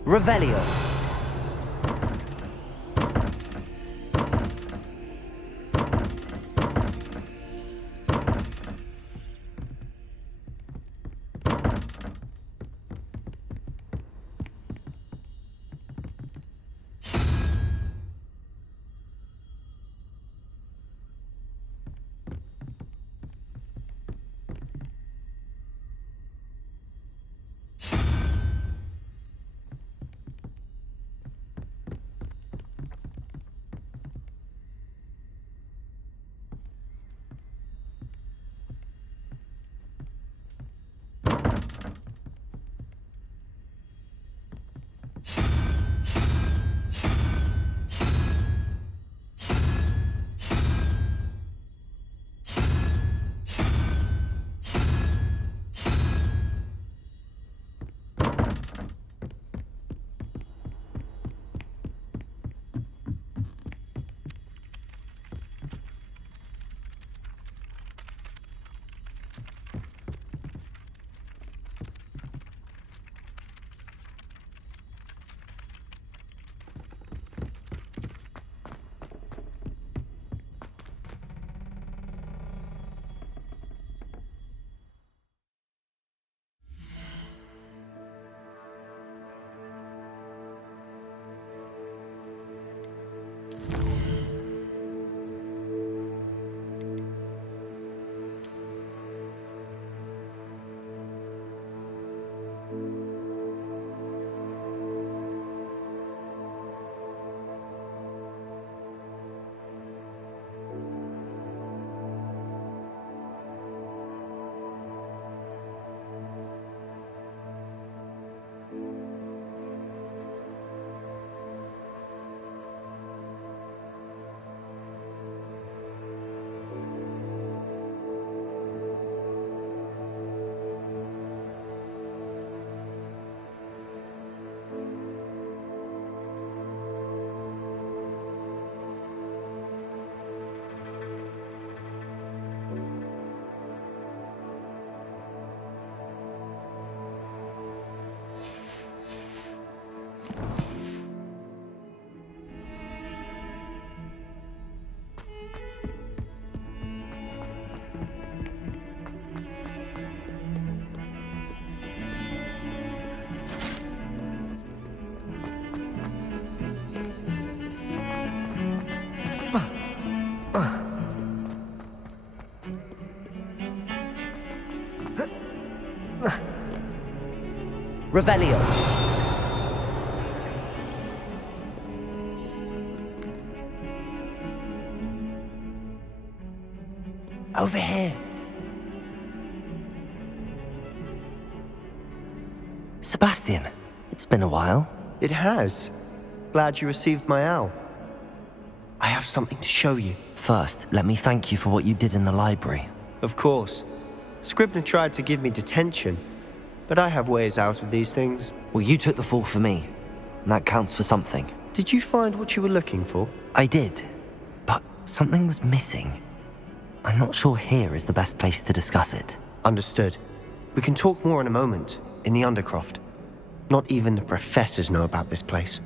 Revelio. Revelio. Over here. Sebastian, it's been a while. It has. Glad you received my owl. I have something to show you. First, let me thank you for what you did in the library. Of course. Scribner tried to give me detention, but I have ways out of these things. Well, you took the fall for me, and that counts for something. Did you find what you were looking for? I did, but something was missing. I'm not sure here is the best place to discuss it. Understood. We can talk more in a moment, in the Undercroft. Not even the professors know about this place.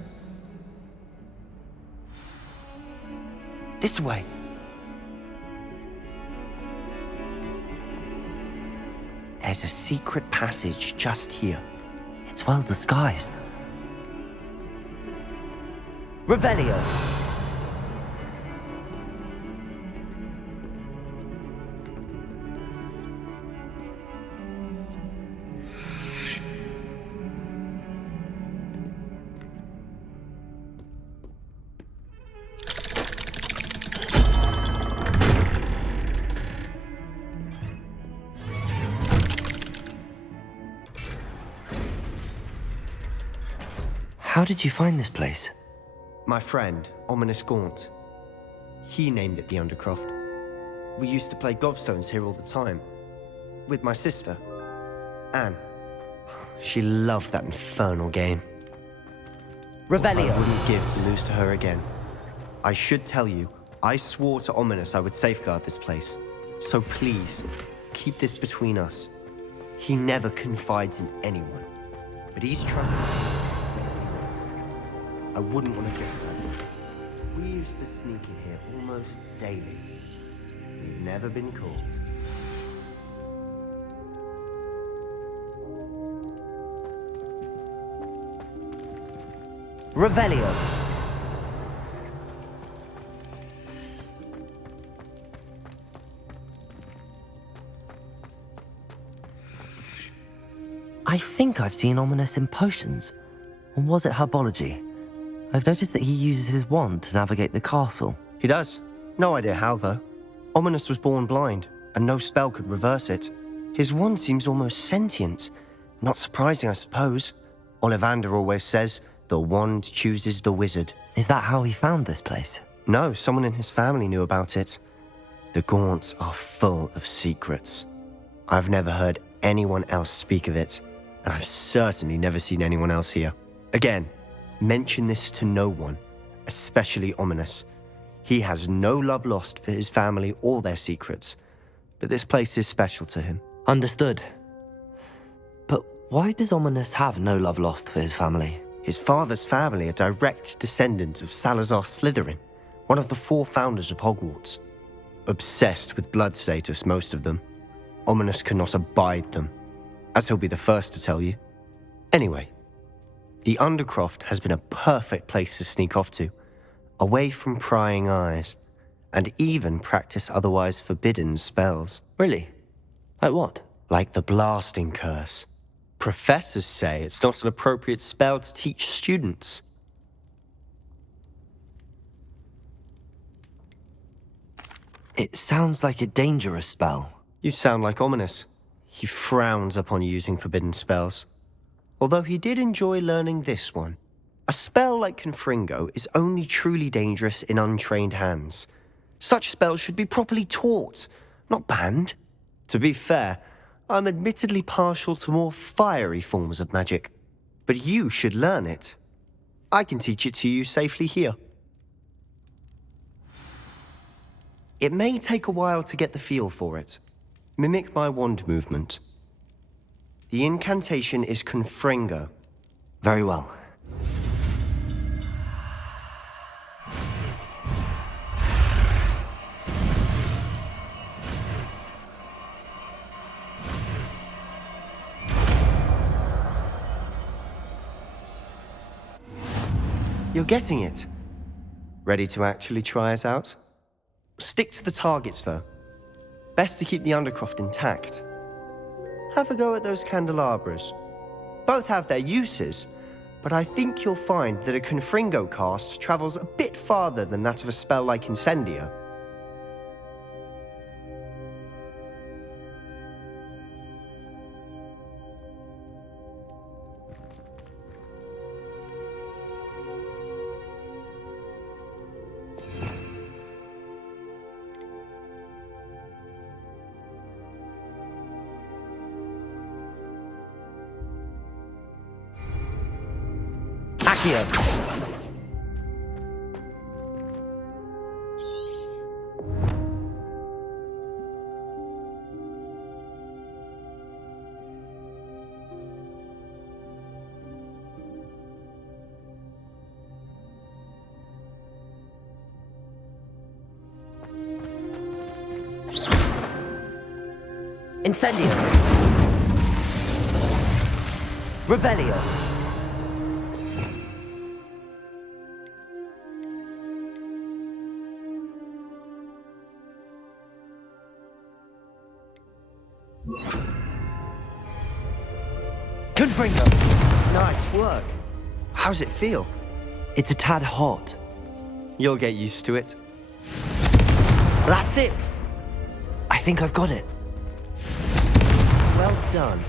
This way. There's a secret passage just here. It's well disguised. Revelio. How did you find this place? My friend, Ominous Gaunt. He named it the Undercroft. We used to play gobstones here all the time. With my sister, Anne. She loved that infernal game. Revelio. What I wouldn't give to lose to her again. I should tell you, I swore to Ominous I would safeguard this place. So please, keep this between us. He never confides in anyone. But he's trying... I wouldn't want to get hurt. We used to sneak in here almost daily. We've never been caught. Revelio. I think I've seen Ominous in potions. Or was it herbology? I've noticed that he uses his wand to navigate the castle. He does. No idea how, though. Ominous was born blind, and no spell could reverse it. His wand seems almost sentient. Not surprising, I suppose. Ollivander always says, the wand chooses the wizard. Is that how he found this place? No, someone in his family knew about it. The Gaunts are full of secrets. I've never heard anyone else speak of it, and I've certainly never seen anyone else here. Again, mention this to no one, especially Ominous. He has no love lost for his family or their secrets, but this place is special to him. Understood. But why does Ominous have no love lost for his family? His father's family are direct descendants of Salazar Slytherin, one of the 4 founders of Hogwarts. Obsessed with blood status, most of them. Ominous cannot abide them, as he'll be the first to tell you. Anyway, the Undercroft has been a perfect place to sneak off to, away from prying eyes, and even practice otherwise forbidden spells. Really? Like what? Like the Blasting Curse. Professors say it's not an appropriate spell to teach students. It sounds like a dangerous spell. You sound like Ominous. He frowns upon using forbidden spells. Although he did enjoy learning this one. A spell like Confringo is only truly dangerous in untrained hands. Such spells should be properly taught, not banned. To be fair, I'm admittedly partial to more fiery forms of magic. But you should learn it. I can teach it to you safely here. It may take a while to get the feel for it. Mimic my wand movement. The incantation is Confringo. Very well. You're getting it. Ready to actually try it out? Stick to the targets, though. Best to keep the Undercroft intact. Have a go at those candelabras. Both have their uses, but I think you'll find that a Confringo cast travels a bit farther than that of a spell like Incendio. Accio. Incendio. Revelio. Confringo. Nice work. How's it feel? It's a tad hot. You'll get used to it. That's it! I think I've got it. Well done.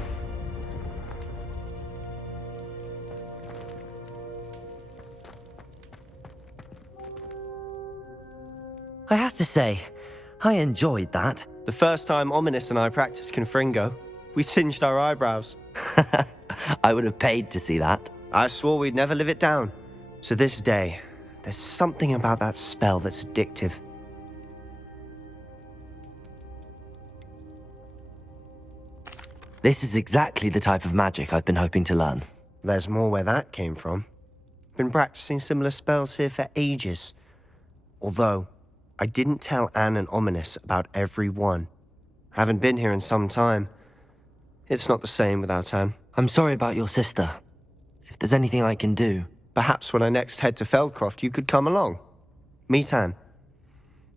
I have to say, I enjoyed that. The first time Ominous and I practiced Confringo, we singed our eyebrows. I would have paid to see that. I swore we'd never live it down. To this day, there's something about that spell that's addictive. This is exactly the type of magic I've been hoping to learn. There's more where that came from. Been practicing similar spells here for ages. Although, I didn't tell Anne and Ominous about every one. Haven't been here in some time. It's not the same without Anne. I'm sorry about your sister. If there's anything I can do... Perhaps when I next head to Feldcroft, you could come along. Meet Anne.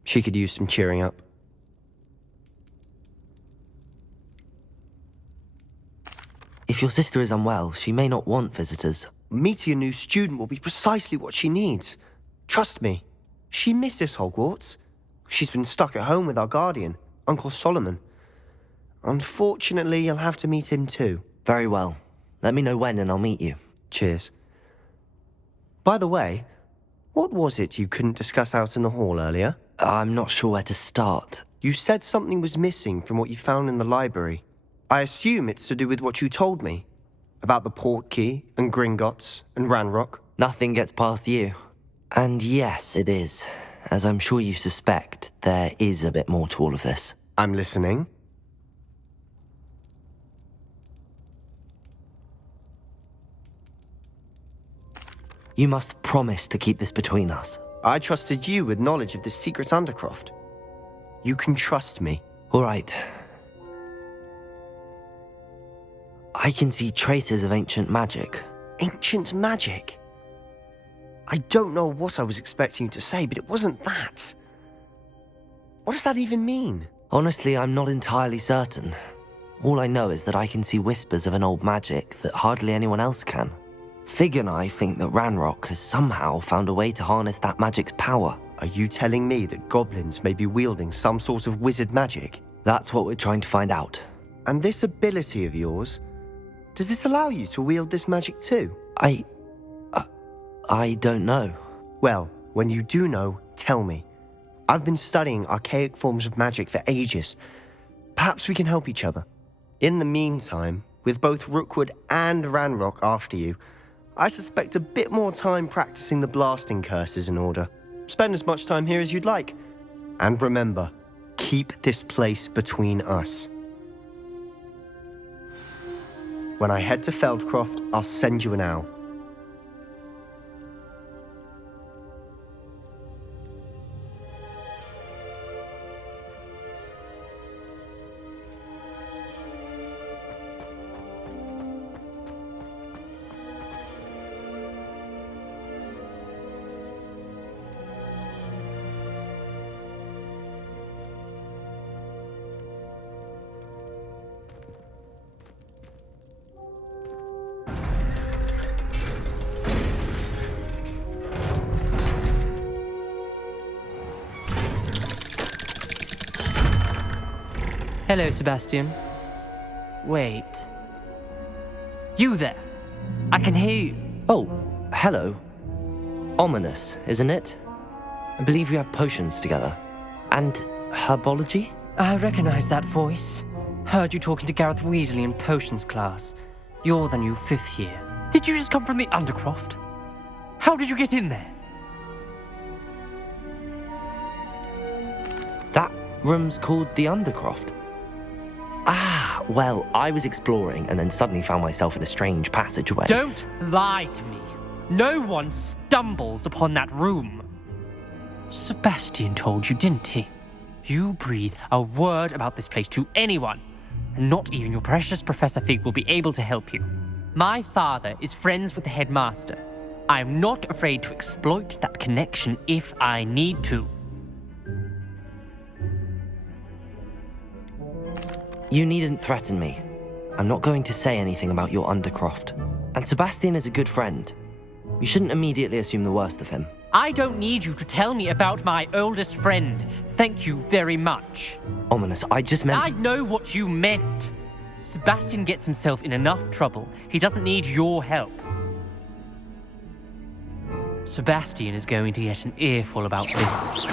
She could use some cheering up. If your sister is unwell, she may not want visitors. Meeting a new student will be precisely what she needs. Trust me. She misses Hogwarts. She's been stuck at home with our guardian, Uncle Solomon. Unfortunately, you'll have to meet him too. Very well. Let me know when and I'll meet you. Cheers. By the way, what was it you couldn't discuss out in the hall earlier? I'm not sure where to start. You said something was missing from what you found in the library. I assume it's to do with what you told me. About the Portkey, and Gringotts, and Ranrock. Nothing gets past you. And yes, it is. As I'm sure you suspect, there is a bit more to all of this. I'm listening. You must promise to keep this between us. I trusted you with knowledge of this secret Undercroft. You can trust me. All right. I can see traces of ancient magic. Ancient magic? I don't know what I was expecting you to say, but it wasn't that. What does that even mean? Honestly, I'm not entirely certain. All I know is that I can see whispers of an old magic that hardly anyone else can. Fig and I think that Ranrock has somehow found a way to harness that magic's power. Are you telling me that goblins may be wielding some sort of wizard magic? That's what we're trying to find out. And this ability of yours, does it allow you to wield this magic too? I don't know. Well, when you do know, tell me. I've been studying archaic forms of magic for ages. Perhaps we can help each other. In the meantime, with both Rookwood and Ranrock after you, I suspect a bit more time practicing the blasting curse is in order. Spend as much time here as you'd like. And remember, keep this place between us. When I head to Feldcroft, I'll send you an owl. Hello, Sebastian. Wait. You there? I can hear you. Oh, hello. Ominous, isn't it? I believe we have potions together. And herbology? I recognize that voice. Heard you talking to Gareth Weasley in potions class. You're the new 5th year. Did you just come from the Undercroft? How did you get in there? That room's called the Undercroft. Ah, well, I was exploring and then suddenly found myself in a strange passageway. Don't lie to me. No one stumbles upon that room. Sebastian told you, didn't he? You breathe a word about this place to anyone, and not even your precious Professor Fig will be able to help you. My father is friends with the headmaster. I'm not afraid to exploit that connection if I need to. You needn't threaten me. I'm not going to say anything about your Undercroft. And Sebastian is a good friend. You shouldn't immediately assume the worst of him. I don't need you to tell me about my oldest friend. Thank you very much. Ominous, I just meant... I know what you meant. Sebastian gets himself in enough trouble. He doesn't need your help. Sebastian is going to get an earful about this.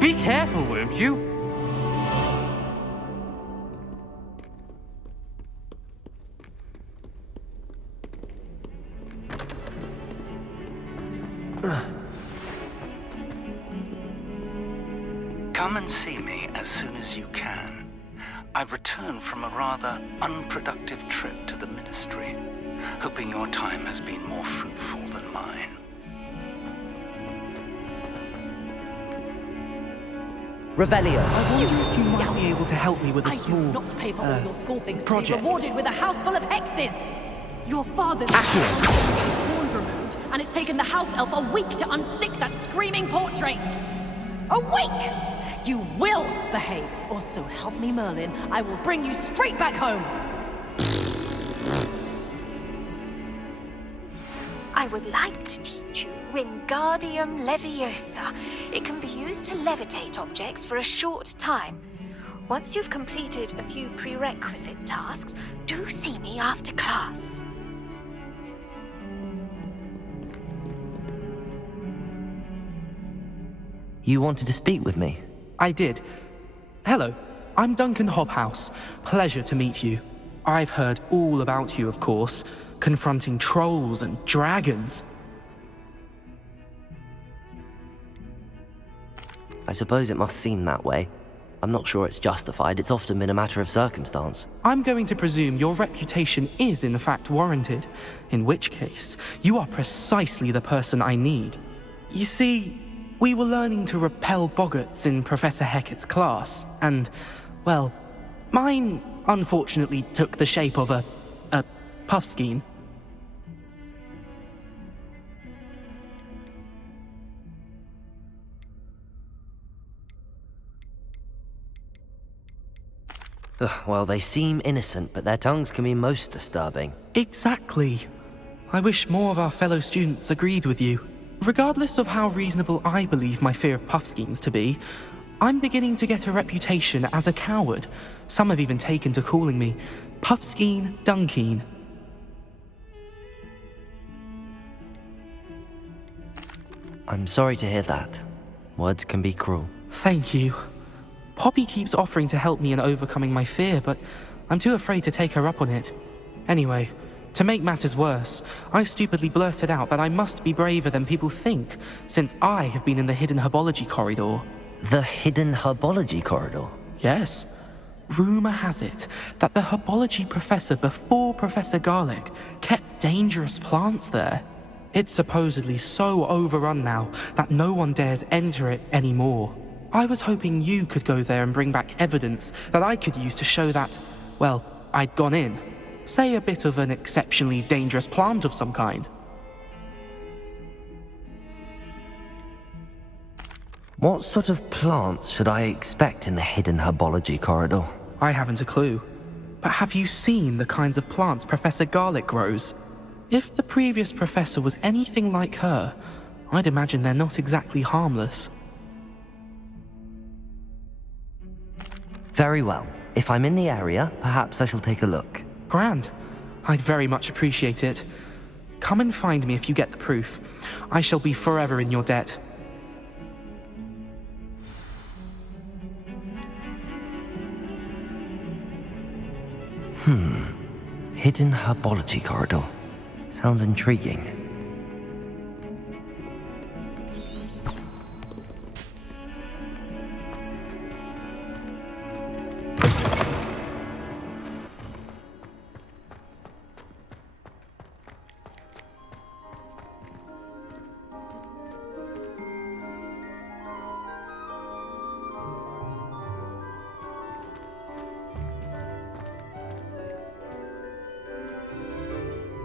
Be careful, won't you? Come and and see me as soon as you can. I've returned from a rather unproductive trip to the Ministry, hoping your time has been more fruitful than mine. Revelio. I wonder if you might be able to help me with a small, I do not pay for all your school things to project. be rewarded with a house full of hexes. Your father's horns removed, and it's taken the house elf a week to unstick that screaming portrait. A week! You will behave, or so help me Merlin, I will bring you straight back home. I would like to teach you Wingardium Leviosa. It can be used to levitate objects for a short time. Once you've completed a few prerequisite tasks, do see me after class. You wanted to speak with me? I did. Hello, I'm Duncan Hobhouse. Pleasure to meet you. I've heard all about you, of course, confronting trolls and dragons. I suppose it must seem that way. I'm not sure it's justified. It's often been a matter of circumstance. I'm going to presume your reputation is in fact warranted, in which case, you are precisely the person I need. You see, we were learning to repel boggarts in Professor Hecat's class, and, well, mine unfortunately took the shape of a puffskein. Well, they seem innocent, but their tongues can be most disturbing. Exactly. I wish more of our fellow students agreed with you. Regardless of how reasonable I believe my fear of puffskeins to be, I'm beginning to get a reputation as a coward. Some have even taken to calling me Puffskeen Dunkeen. I'm sorry to hear that. Words can be cruel. Thank you. Poppy keeps offering to help me in overcoming my fear, but I'm too afraid to take her up on it. Anyway, to make matters worse, I stupidly blurted out that I must be braver than people think, since I have been in the hidden herbology corridor. The hidden herbology corridor? Yes. Rumor has it that the herbology professor before Professor Garlic kept dangerous plants there. It's supposedly so overrun now that no one dares enter it anymore. I was hoping you could go there and bring back evidence that I could use to show that, well, I'd gone in. Say a bit of an exceptionally dangerous plant of some kind. What sort of plants should I expect in the hidden herbology corridor? I haven't a clue. But have you seen the kinds of plants Professor Garlic grows? If the previous professor was anything like her, I'd imagine they're not exactly harmless. Very well. If I'm in the area, perhaps I shall take a look. Grand. I'd very much appreciate it. Come and find me if you get the proof. I shall be forever in your debt. Hidden herbology corridor. Sounds intriguing.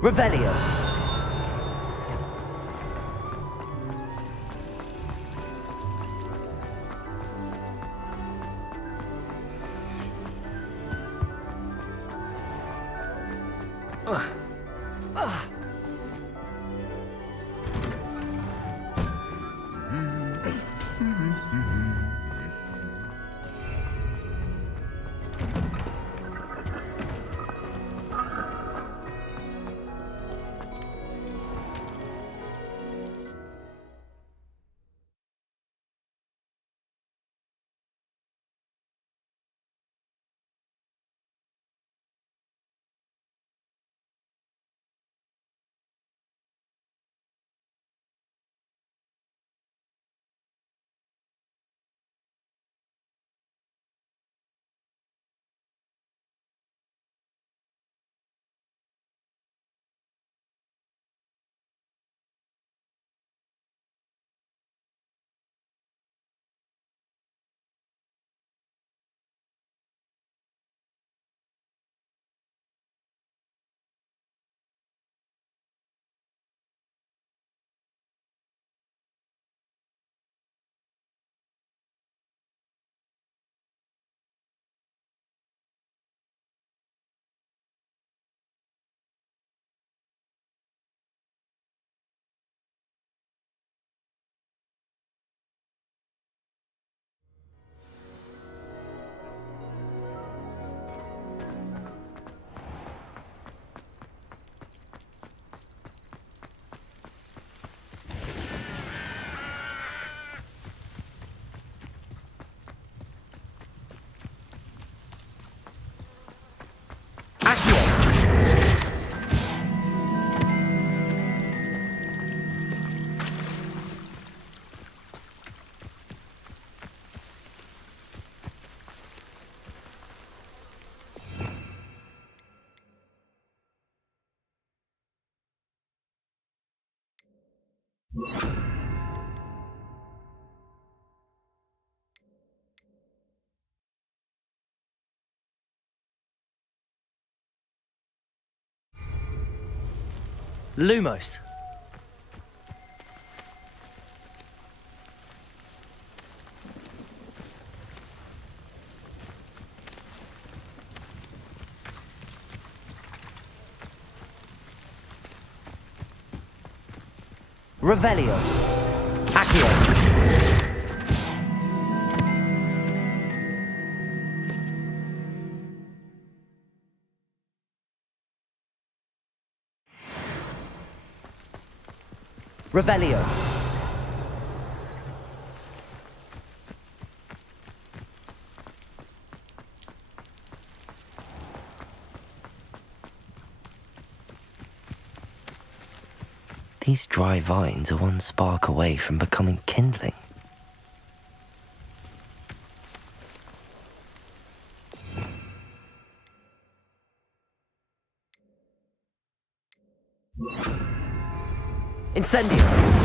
Revelio. Lumos. Revelio. Accio. Revelio. These dry vines are one spark away from becoming kindling. Incendio!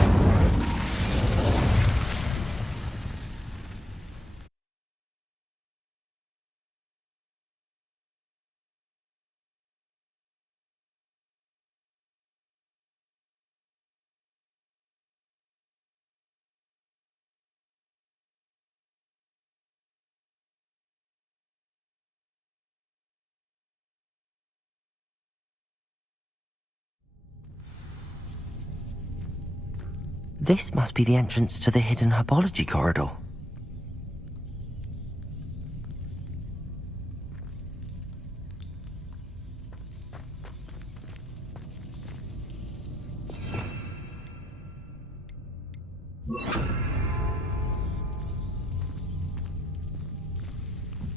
This must be the entrance to the hidden herbology corridor.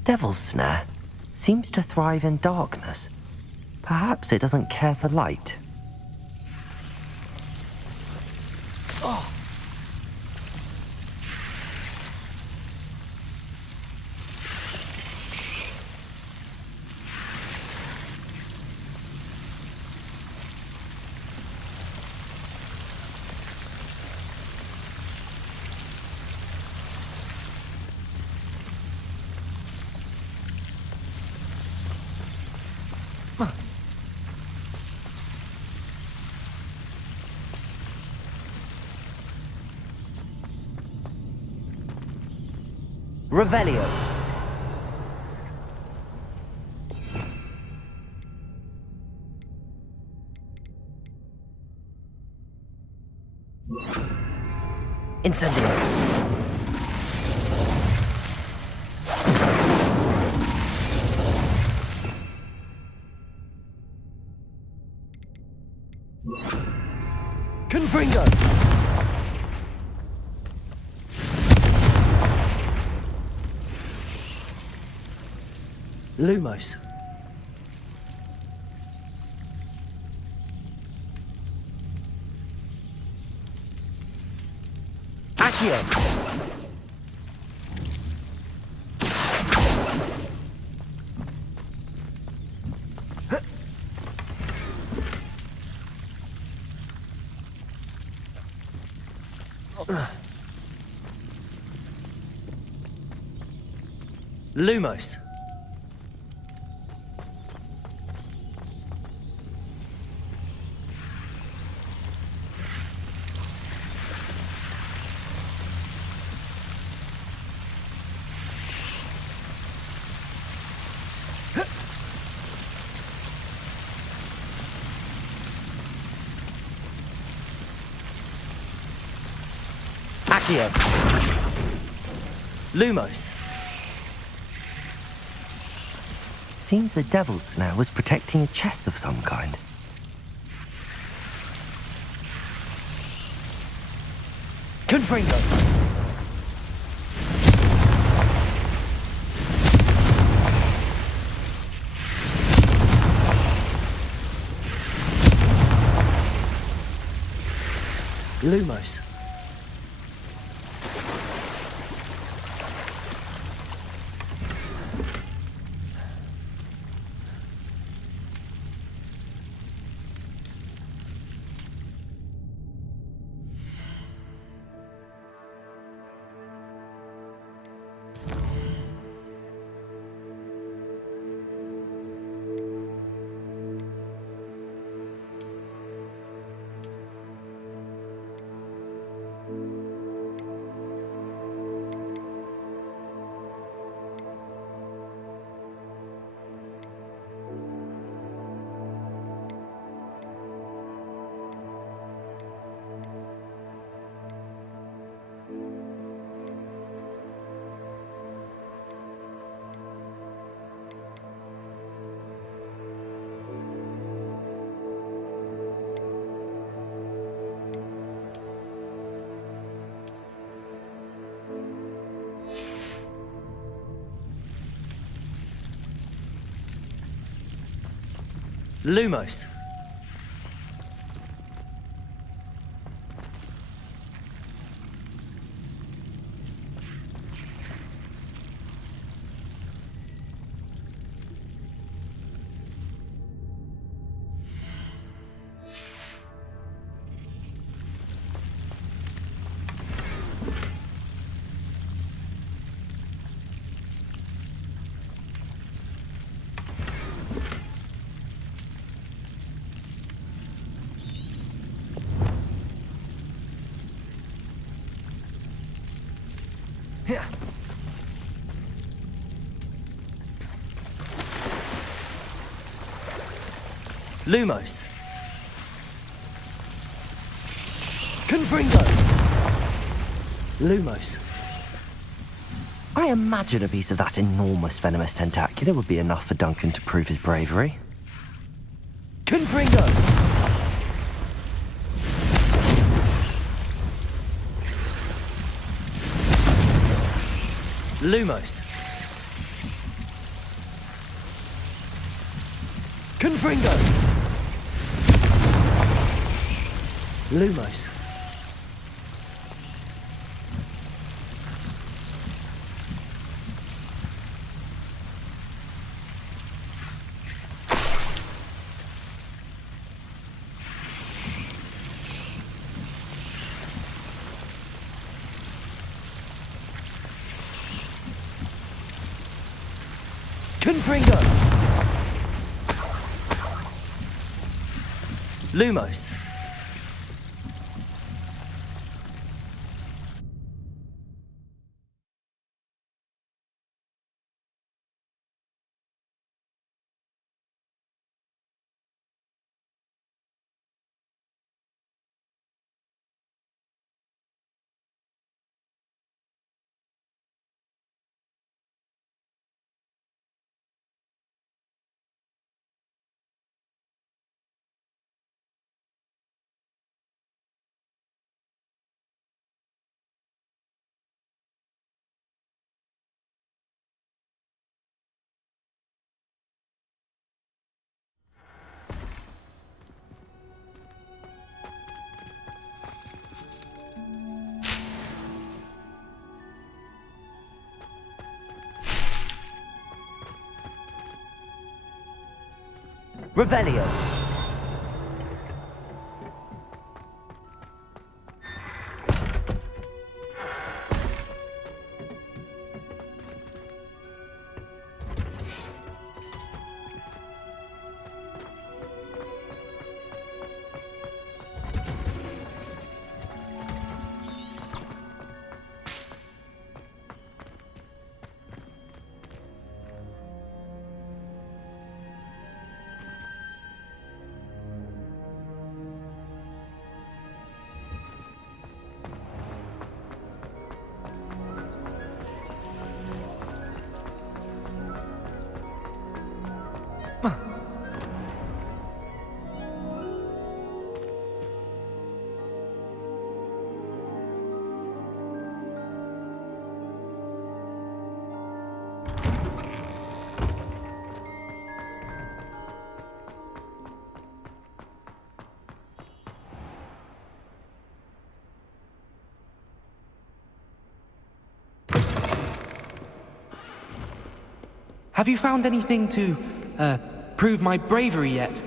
Devil's Snare seems to thrive in darkness. Perhaps it doesn't care for light. Revelio. Incendio. Confringo. Lumos. Accio. Lumos. Accio. Lumos. Seems the Devil's Snare was protecting a chest of some kind. Confringo. Lumos. Lumos. Lumos. Confringo! Lumos. I imagine a piece of that enormous venomous tentacula would be enough for Duncan to prove his bravery. Confringo! Lumos. Confringo! Lumos. Confringo! Lumos. Revelio. Have you found anything to, prove my bravery yet?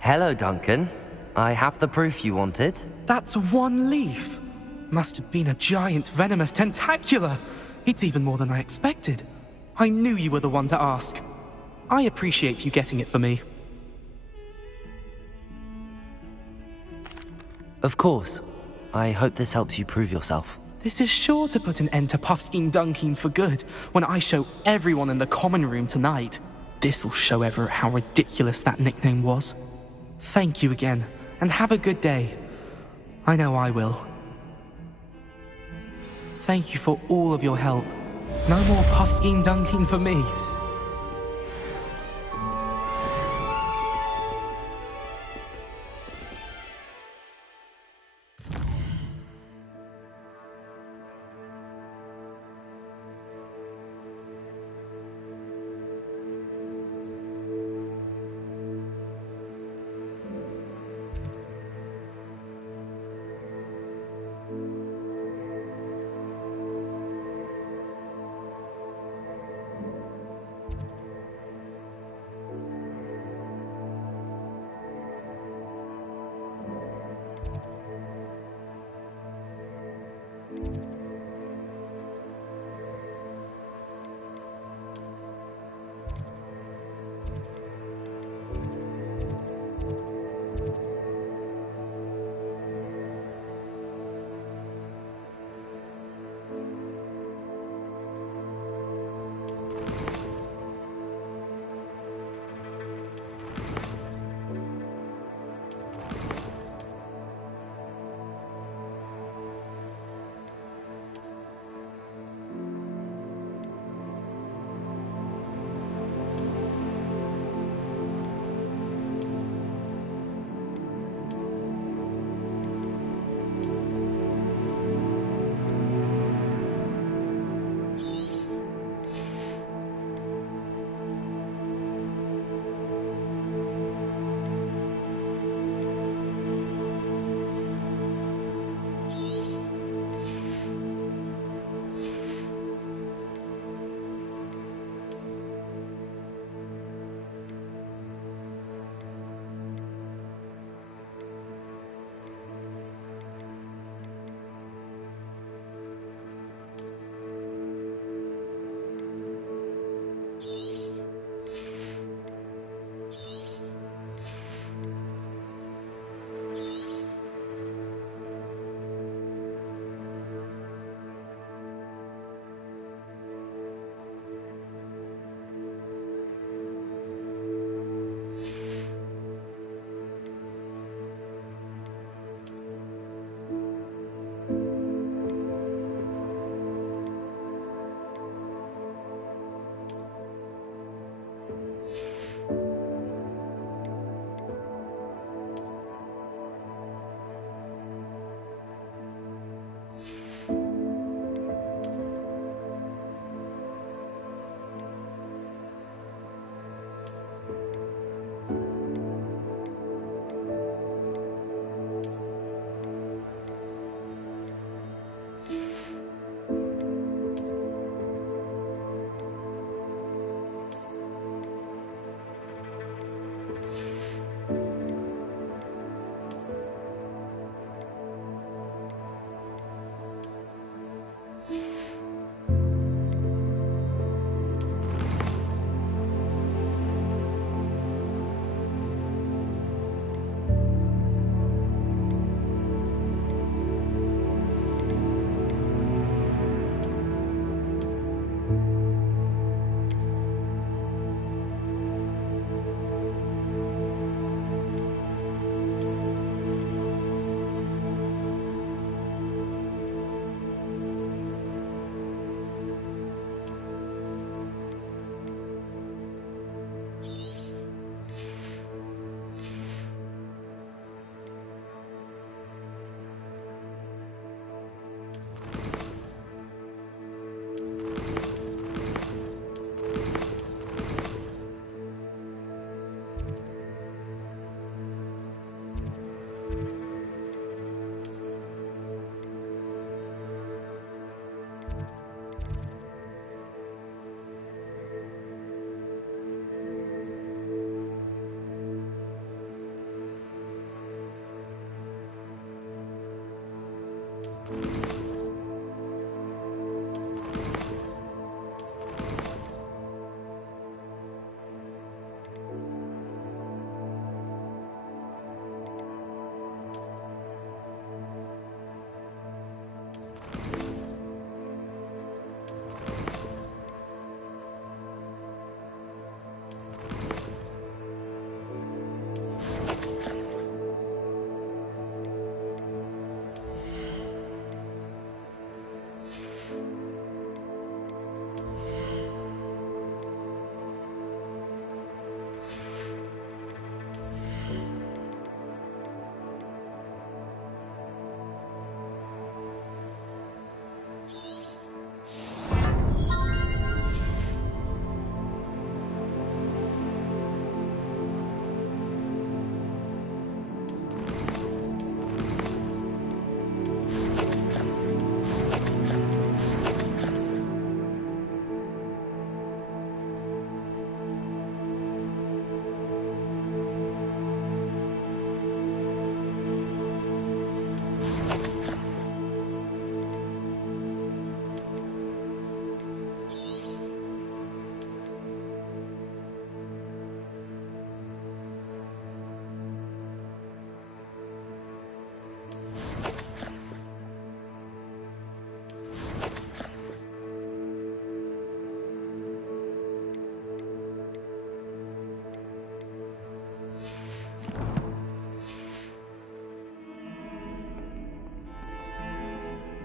Hello, Duncan. I have the proof you wanted. That's one leaf. Must have been a giant venomous tentacula. It's even more than I expected. I knew you were the one to ask. I appreciate you getting it for me. Of course. I hope this helps you prove yourself. This is sure to put an end to Puffskein Dunkeen for good when I show everyone in the common room tonight. This'll show Everett how ridiculous that nickname was. Thank you again, and have a good day. I know I will. Thank you for all of your help. No more Puffskein Dunkeen for me.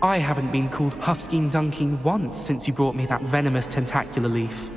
I haven't been called Puffskein Dunking once since you brought me that venomous tentacular leaf.